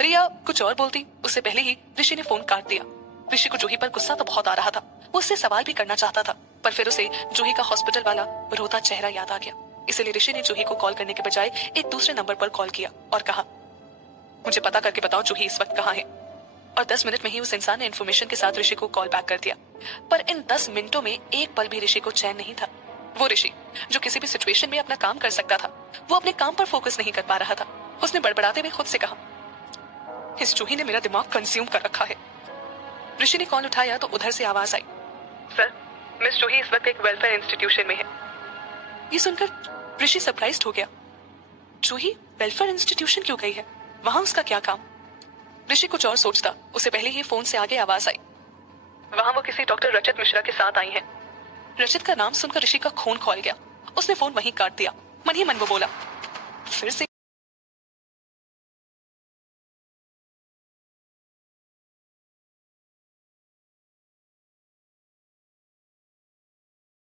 Riya कुछ और बोलती उससे पहले ही ऋषि ने फोन काट दिया। ऋषि को जूही पर गुस्सा तो बहुत आ रहा था, वो उससे सवाल भी करना चाहता था, पर फिर उसे जूही का हॉस्पिटल वाला रोता चेहरा याद आ गया। इसलिए ऋषि ने जूही को कॉल करने के बजाय एक दूसरे नंबर पर कॉल किया और कहा, मुझे पता करके बताओ जूही इस वक्त कहाँ है। और 10 मिनट में ही उस इंसान ने इन्फॉर्मेशन के साथ ऋषि को कॉल बैक कर दिया। पर इन 10 मिनटों में एक पल भी ऋषि को चैन नहीं था। वो ऋषि जो किसी भी सिचुएशन में अपना काम कर सकता था, वो अपने काम पर फोकस नहीं कर पा रहा था। उसने बड़बड़ाते हुए खुद से कहा, इस जूही ने मेरा दिमाग कंज्यूम कर रखा है। ऋषि ने कॉल उठाया तो उधर से आवाज आई, सर, मिस जूही इस वक्त एक वेलफेयर इंस्टीट्यूशन में है। ये सुनकर ऋषि सरप्राइज्ड हो गया। जूही वेलफेयर इंस्टीट्यूशन क्यों गई है? वहां उसका क्या काम? ऋषि कुछ और सोचता उसे पहले ही फोन से आगे आवाज आई, वहां वो किसी डॉक्टर रचित मिश्रा के साथ आई हैं। रचित का नाम सुनकर ऋषि का खून खौल गया। उसने फोन वहीं काट दिया। मन ही मन वो बोला, फिर से